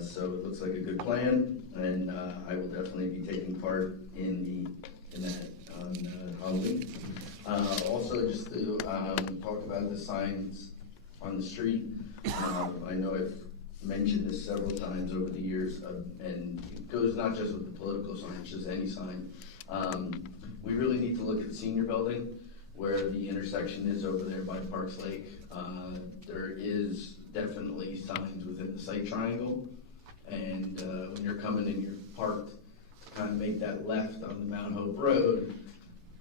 So it looks like a good plan, and I will definitely be taking part in that on Halloween. Also, just to talk about the signs on the street. I know I've mentioned this several times over the years, and it goes not just with the political signs, just any sign. We really need to look at the senior building where the intersection is over there by Parks Lake. There is definitely signs within the site triangle, and when you're coming and you're parked, kind of make that left on the Mount Hope Road.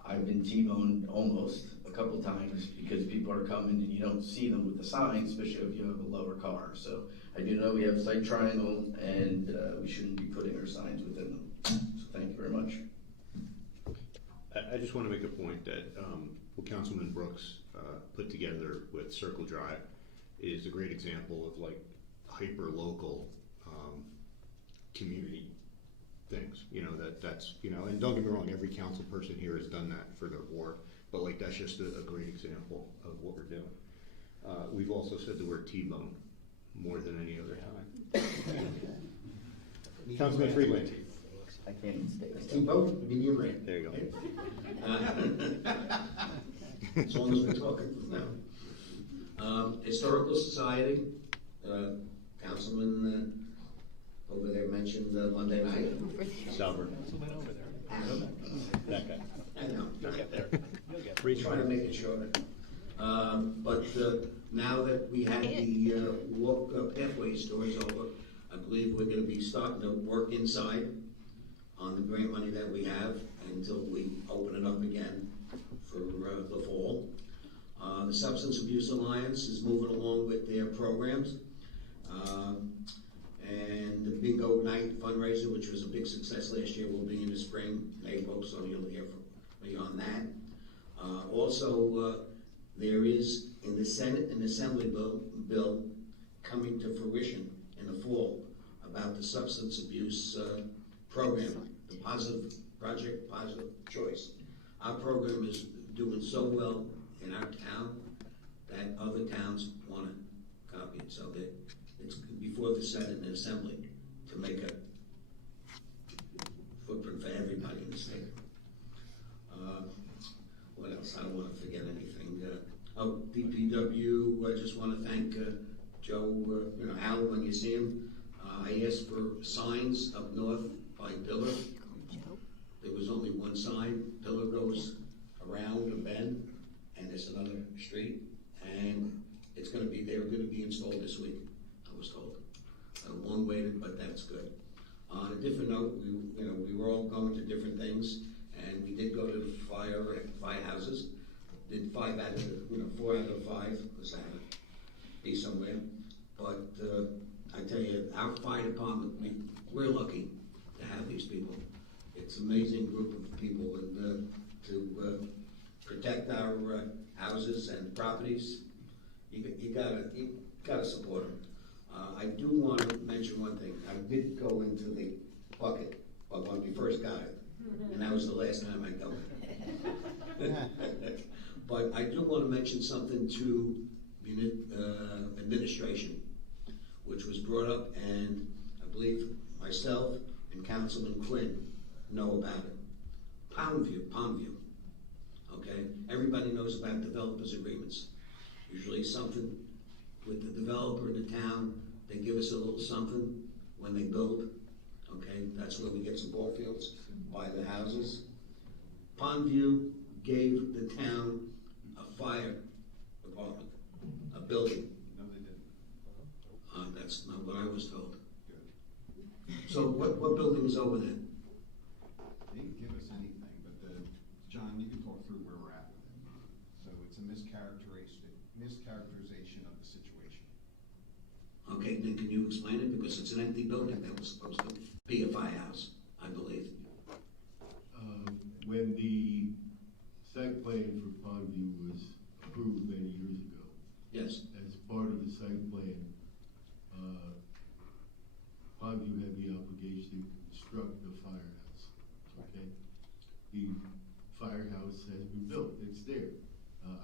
I've been T-boned almost a couple times because people are coming and you don't see them with the signs, especially if you have a lower car. So I do know we have a site triangle, and we shouldn't be putting our signs within them. So thank you very much. I just want to make a point that what Councilman Brooks put together with Circle Drive is a great example of like hyper-local community things. You know, that's, you know, and don't get me wrong, every council person here has done that for their ward, but like that's just a great example of what we're doing. We've also said the word T-bone more than any other time. Councilman Freeland. I can't even stay. T-bone, medium rare. There you go. As long as we're talking now. Historical Society, Councilman over there mentioned Monday night. Salver. That guy. I know. You'll get there. We're trying to make it shorter. But now that we had the walk pathway stores over, I believe we're gonna be starting to work inside on the grant money that we have until we open it up again for the fall. The Substance Abuse Alliance is moving along with their programs. And the bingo night fundraiser, which was a big success last year, will be in the spring, in April, so you'll hear from me on that. Also, there is in the Senate an Assembly bill coming to fruition in the fall about the substance abuse program, the Positive Choice. Our program is doing so well in our town that other towns want to copy it, so that it's before the Senate and Assembly to make a footprint for everybody in the state. What else? I don't want to forget anything. DPW, I just want to thank Joe, Al, when you see him. I asked for signs up north by Pillar. There was only one sign. Pillar goes around a bend, and there's another street, and it's going to be, they're going to be installed this week, I was told. Long waited, but that's good. On a different note, we were all going to different things, and we did go to the firehouses. Did 4 out of the 5, because I had to be somewhere. But I tell you, our fire department, we're lucky to have these people. It's an amazing group of people, and to protect our houses and properties, you gotta support them. I do want to mention one thing. I did go into the bucket, but when we first got it, and that was the last time I go in. But I do want to mention something to administration, which was brought up, and I believe myself and Councilman Quinn know about it. Pondview, okay? Everybody knows about developers agreements. Usually something with the developer in the town, they give us a little something when they build, okay? That's where we get some ball fields, buy the houses. Pondview gave the town a fire department, a building. No, they didn't. That's not what I was told. So what building's over there? They didn't give us anything, but John, you can talk through where we're at with it. So it's a mischaracterization of the situation. Okay, then can you explain it? Because it's an empty building that was supposed to be a firehouse, I believe. When the site plan for Pondview was approved many years ago. Yes. As part of the site plan, Pondview had the obligation to construct the firehouse, okay? The firehouse has been built, it's there.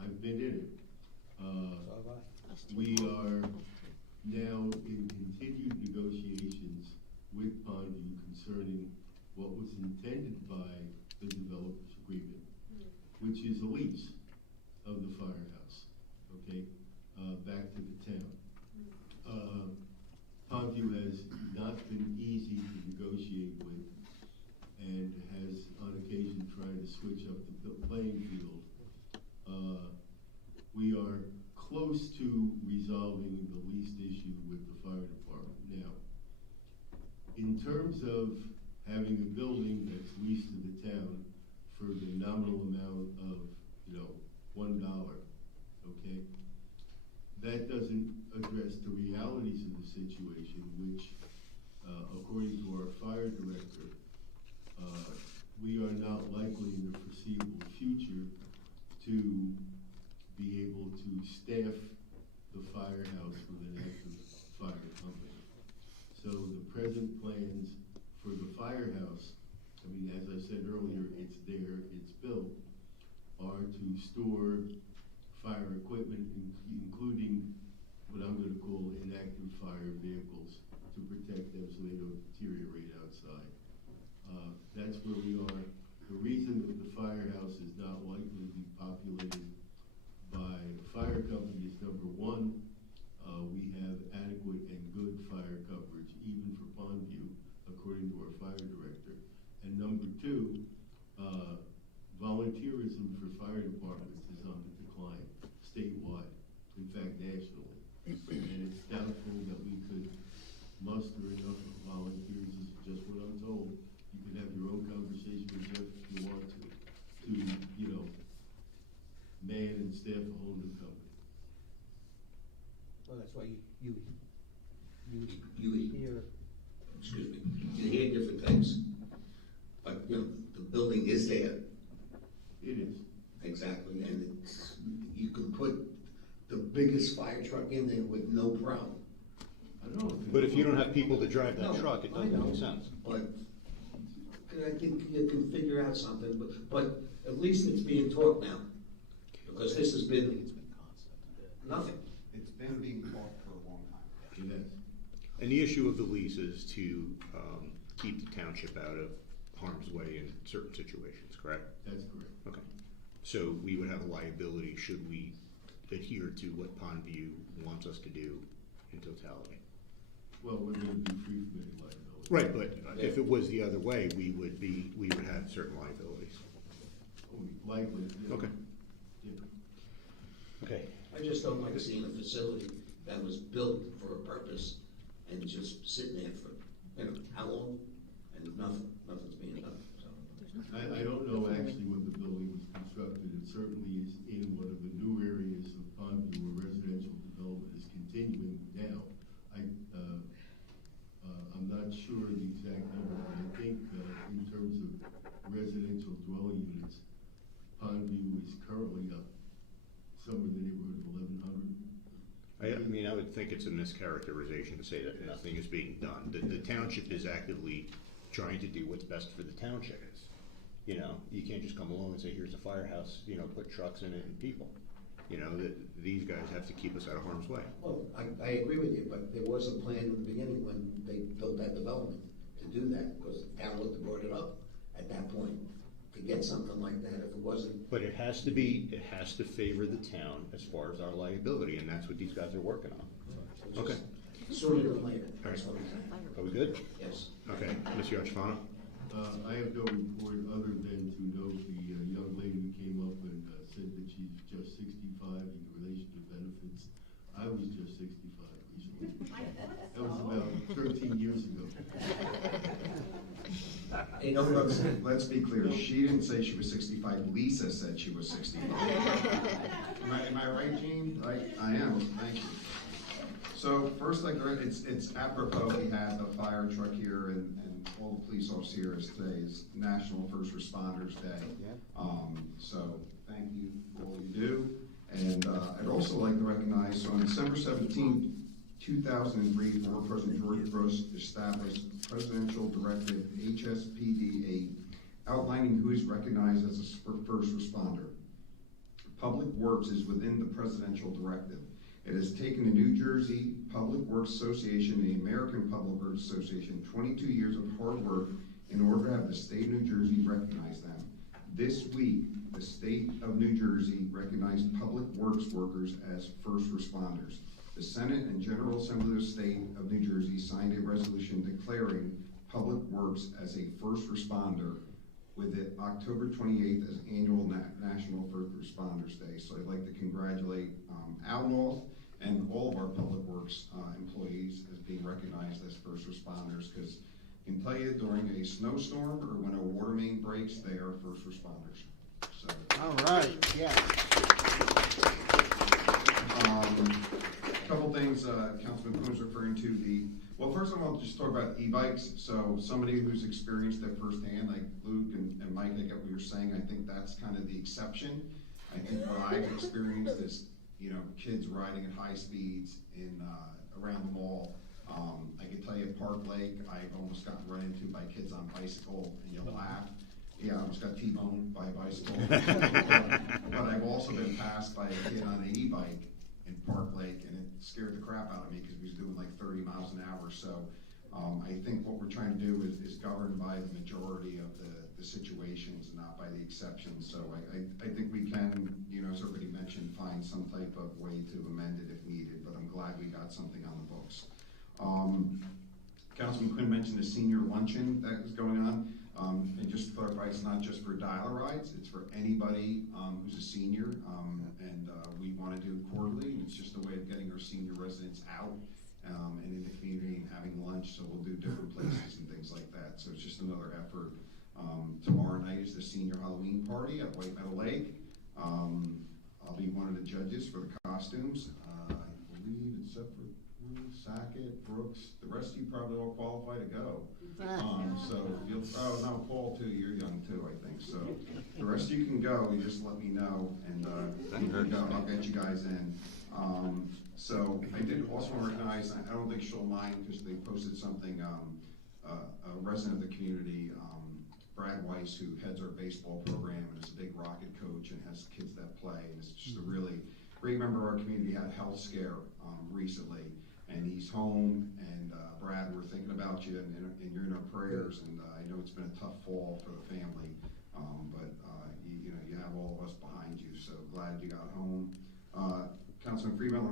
I've been in it. We are now in continued negotiations with Pondview concerning what was intended by the developer's agreement, which is a lease of the firehouse, okay, back to the town. Pondview has not been easy to negotiate with and has on occasion tried to switch up the playing field. We are close to resolving the lease issue with the fire department now. In terms of having a building that's leased to the town for the nominal amount of, $1, okay? That doesn't address the realities of the situation, which, according to our fire director, we are not likely in the foreseeable future to be able to staff the firehouse with an active fire company. So the present plans for the firehouse, I mean, as I said earlier, it's there, it's built, are to store fire equipment, including what I'm gonna call inactive fire vehicles, to protect them so they don't deteriorate outside. That's where we are. The reason that the firehouse is not likely to be populated by fire company is number one, we have adequate and good fire coverage, even for Pondview, according to our fire director. And number two, volunteerism for fire departments is on the decline statewide, in fact nationally. And it's doubtful that we could muster enough volunteers, is just what I'm told. You can have your own conversation with Jeff if you want to man and staff a whole new company. Well, that's why you hear. Excuse me, you hear different things, but, the building is there. It is. Exactly, and you can put the biggest fire truck in there with no problem. I know. But if you don't have people to drive that No, truck, it I doesn't know, make sense. But I think you can figure out something, but at least it's being talked now, because this has been nothing. It's been being talked for a long time. Yes. And the issue of the lease is to keep the township out of harm's way in certain situations, correct? That's correct. Okay. So we would have a liability should we adhere to what Pondview wants us to do in totality. Well, we're going to be free from any liability. Right, but if it was the other way, we would have certain liabilities. Likely. Yeah. Okay. Yeah. Okay. I just don't like seeing a facility that was built for a purpose and just sitting there for, how long? And nothing's being done, so. I don't know actually when the building was constructed. It certainly is in one of the new areas of Pondview where residential development is continuing now. I'm not sure the exact number, but I think in terms of residential dwelling units, Pondview is currently up somewhere in the neighborhood of 1,100. I mean, I would think it's a mischaracterization to say that nothing is being done. The township is actively trying to do what's best for the township. You can't just come along and say, here's a firehouse, put trucks in it and people. These guys have to keep us out of harm's way. Well, I agree with you, but there was a plan in the beginning when they built that development to do that, because the town wouldn't have brought it up at that point to get something like that if it wasn't. But it has to favor the town as far as our liability, and that's what these guys are working on. Okay. Sooner than later. All right. That's what I'm saying. Are we good? Yes. Okay, Mr. Archifano? I have no report other than to note the young lady who came up and said that she's just 65 in relation to benefits. I was just 65 recently. That was about 13 years ago. Hey, no, Let's be clear, she didn't say she was 65, Lisa said she was 65. Am I right, Gene? Right, I am, thank you. So first, it's apropos we had the fire truck here and all the police officers here is today is National First Responders Day. So thank you for all you do. And I'd also like to recognize, so on December 17th, 2003, former President George Bush established Presidential Directive HSPD 8, outlining who is recognized as a first responder. Public Works is within the Presidential Directive. It has taken the New Jersey Public Works Association and the American Public Works Association 22 years of hard work in order to have the state of New Jersey recognize them. This week, the state of New Jersey recognized public works workers as first responders. The Senate and General Assembly of the State of New Jersey signed a resolution declaring public works as a first responder with it October 28th as annual National First Responders Day. So I'd like to congratulate Al North and all of our public works employees as being recognized as first responders, because I can tell you during a snowstorm or when a water main breaks, they are first responders. So, all right, yeah. A couple things Councilman Kuhn was referring to. Well, first of all, I'll just talk about e-bikes. So somebody who's experienced it firsthand, like Luke and Mike, I get what you're saying. I think that's kind of the exception. I think what I've experienced is, you know, kids riding at high speeds in around the mall. I can tell you at Park Lake, I've almost gotten run into by kids on bicycle, and you laugh. Yeah, I almost got T-boned by a bicycle. But I've also been passed by a kid on an e-bike in Park Lake, and it scared the crap out of me because he was doing like 30 miles an hour. So I think what we're trying to do is governed by the majority of the situations and not by the exceptions. So I think we can, you know, as everybody mentioned, find some type of way to amend it if needed, but I'm glad we got something on the books. Councilman Quinn mentioned the senior luncheon that is going on. And just to clarify, it's not just for dial-a-rides, it's for anybody who's a senior, and we want to do it quarterly, and it's just a way of getting our senior residents out and in the community and having lunch, so we'll do different places and things like that. So it's just another effort. Tomorrow night is the senior Halloween party at White Meadow Lake. I'll be one of the judges for the costumes. I believe except for Sackett, Brooks, the rest of you probably all qualify to go. So you'll, oh no, Paul too, you're young too, I think. So the rest of you can go, you just let me know, and I'll get you guys in. So I did also recognize, I don't think she'll mind because they posted something, a resident of the community, Brad Weiss, who heads our baseball program and is a big Rocket coach and has kids that play, and it's just a really great member of our community. Had a health scare recently, and he's home, and Brad, we're thinking about you, and you're in our prayers, and I know it's been a tough fall for the family, but you know, you have all of us behind you, so glad you got home. Councilman Freeman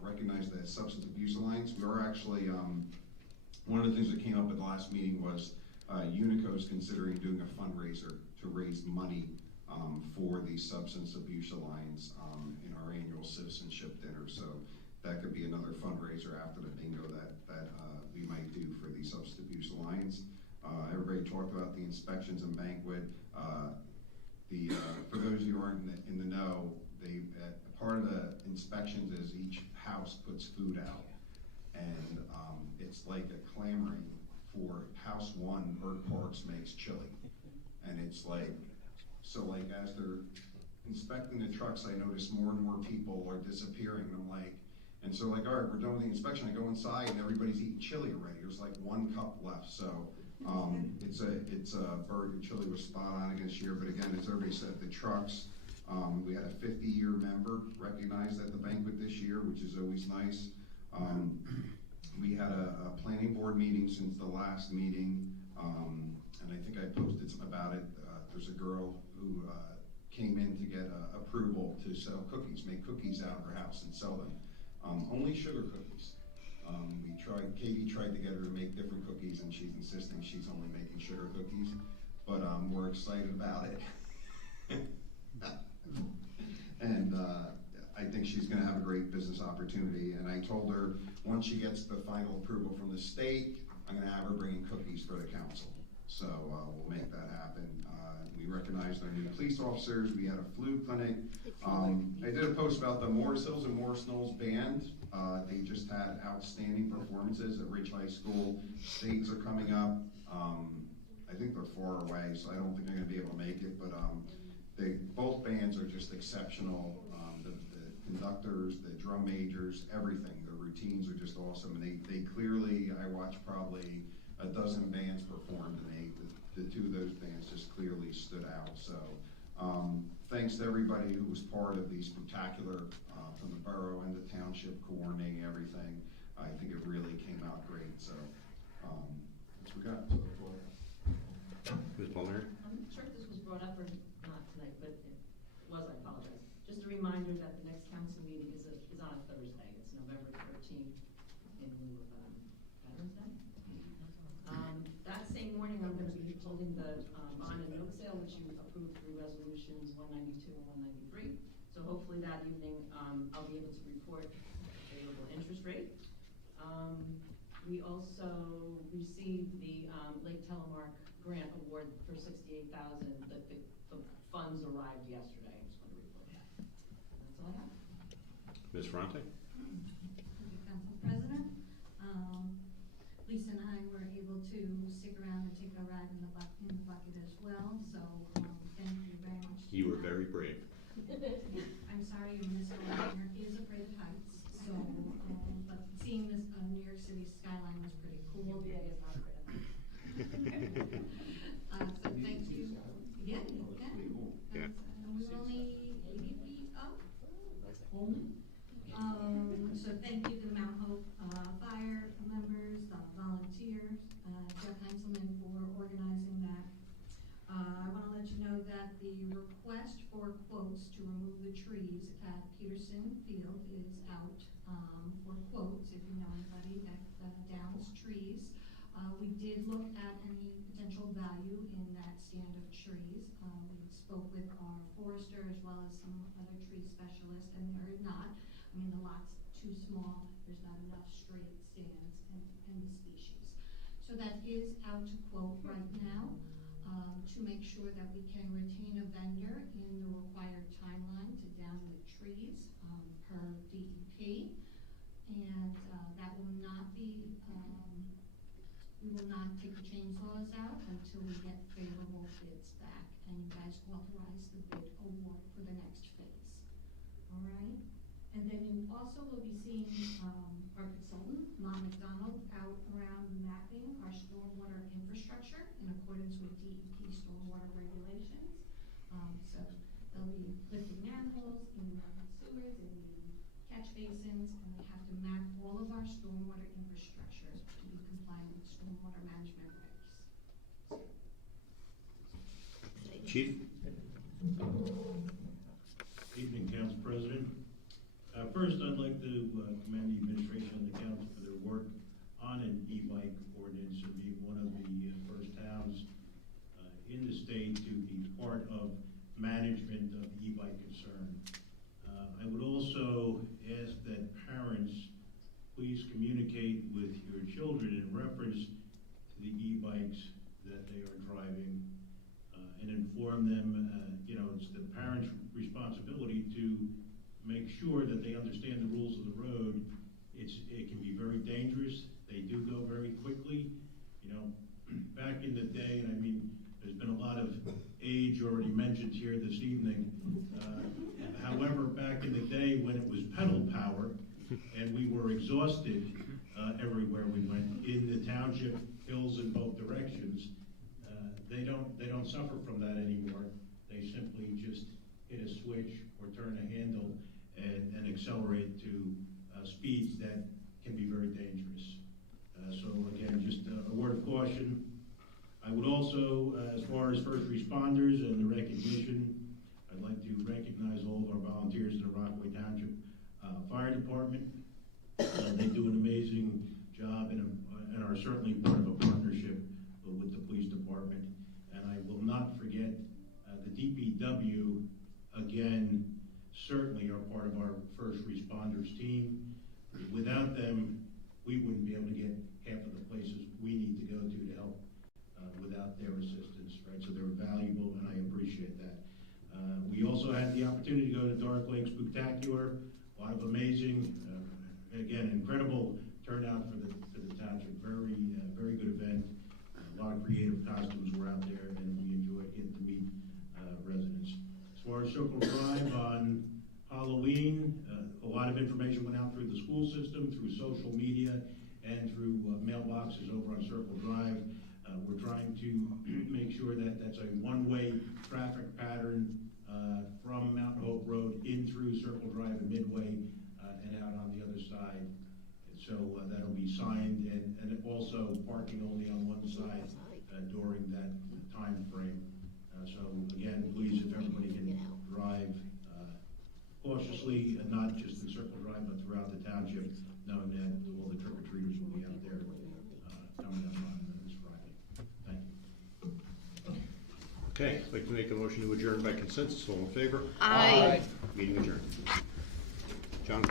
recognized the Substance Abuse Alliance. We are actually, one of the things that came up at the last meeting was Unico is considering doing a fundraiser to raise money for the Substance Abuse Alliance in our annual citizenship dinner. So that could be another fundraiser after the bingo that we might do for the Substance Abuse Alliance. Everybody talked about the inspections and banquet. For those of you who aren't in the know, part of the inspections is each house puts food out, and it's like a clamoring for house one. Bird Parks makes chili, and it's like, so like as they're inspecting the trucks, I notice more and more people are disappearing, and I'm like, and so like, all right, we're done with the inspection. I go inside and everybody's eating chili already. There's like 1 cup left. So it's a burger. Chili was spot on again this year, but again, as everybody said, the trucks. We had a 50-year member recognized at the banquet this year, which is always nice. We had a planning board meeting since the last meeting, and I think I posted something about it. There's a girl who came in to get approval to sell cookies, make cookies out of her house and sell them. Only sugar cookies. Katie tried to get her to make different cookies, and she's insisting she's only making sugar cookies, but we're excited about it. And I think she's going to have a great business opportunity. And I told her once she gets the final approval from the state, I'm going to have her bringing cookies for the council. So we'll make that happen. We recognized our new police officers. We had a flu clinic. I did a post about the Morris Hills and Morris Knolls band. They just had outstanding performances at Ridge High School. States are coming up. I think they're far away, so I don't think they're going to be able to make it. But both bands are just exceptional. The conductors, the drum majors, everything. The routines are just awesome. And they clearly, I watched probably a dozen bands performed, and the two of those bands just clearly stood out. So Thanks to everybody who was part of the spectacular, from the borough and the township coordinating everything. I think it really came out great, so, that's what we got. So that's all I got. Ms. Palmer? I'm not sure if this was brought up or not tonight, but if it was, I apologize. Just a reminder that the next council meeting is on a Thursday. It's November 13th in lieu of Veterans Day. That same morning, I'm going to be holding the bond and note sale, which you approved through resolutions 192 and 193. So hopefully that evening, I'll be able to report a favorable interest rate. We also received the Lake Telemark grant award for $68,000. The funds arrived yesterday. I just want to report that. That's all I have. Ms. Ferrante? Council President, Lisa and I were able to stick around and take a ride in the bucket as well. So thank you very much. You were very brave. I'm sorry you missed all that. He is afraid of heights. So, but seeing this New York City skyline was pretty cool. Yeah, he is not afraid of heights. So thank you. Yeah, you can. Yeah. And we were only 80 feet up. So thank you to the Mount Hope fire members, volunteers, Jeff Heinzelman for organizing that. I want to let you know that the request for quotes to remove the trees at Peterson Field is out for quotes, if you know anybody that downs trees. We did look at any potential value in that stand of trees. We spoke with our forester as well as some other tree specialists, and there is not. I mean, the lot's too small. There's not enough straight stands and the species. So that is out to quote right now. To make sure that we can retain a vendor in the required timeline to down the trees per DEP. And that will not be, we will not take the chainsaws out until we get favorable bids back and you guys authorize the bid award for the next phase. All right? And then you also will be seeing our consultant, Mom McDonald, out around mapping our stormwater infrastructure in accordance with DEP stormwater regulations. So they'll be lifting manholes in the sewers and the catch basins, and we have to map all of our stormwater infrastructure to be compliant with stormwater management regs. Chief? Evening, Council President. First, I'd like to commend the administration and the council for their work on an e-bike ordinance and being one of the first towns in the state to be part of management of the e-bike concern. I would also ask that parents please communicate with your children in reference to the e-bikes that they are driving and inform them. It's the parent's responsibility to make sure that they understand the rules of the road. It can be very dangerous. They do go very quickly. Back in the day, and I mean, there's been a lot of age already mentioned here this evening. However, back in the day when it was pedal power and we were exhausted everywhere we went in the township, hills in both directions, they don't suffer from that anymore. They simply just hit a switch or turn a handle and accelerate to speeds that can be very dangerous. So again, just a word of caution. I would also, as far as first responders and the recognition, I'd like to recognize all of our volunteers in the Rockaway Township Fire Department. They do an amazing job and are certainly part of a partnership with the police department. And I will not forget the DPW, again, certainly are part of our first responders team. Without them, we wouldn't be able to get half of the places we need to go to help without their assistance, right? So they're valuable, and I appreciate that. We also had the opportunity to go to Dark Lake Spooktacular. A lot of amazing, again, incredible turnout for the township. Very good event. A lot of creative costumes were out there, and we enjoyed getting to meet residents. As far as Circle Drive on Halloween, a lot of information went out through the school system, through social media, and through mailboxes over on Circle Drive. We're trying to make sure that that's a one-way traffic pattern from Mountain Hope Road in through Circle Drive and Midway, and out on the other side. So that'll be signed, and also parking only on one side during that time frame. So again, please, if everybody can drive cautiously, and not just in Circle Drive, but throughout the township, knowing that all the trick-or-treaters will be out there coming up on this Friday. Thank you. Okay, I'd like to make a motion to adjourn by consensus. All in favor? Aye. Meeting adjourned. John?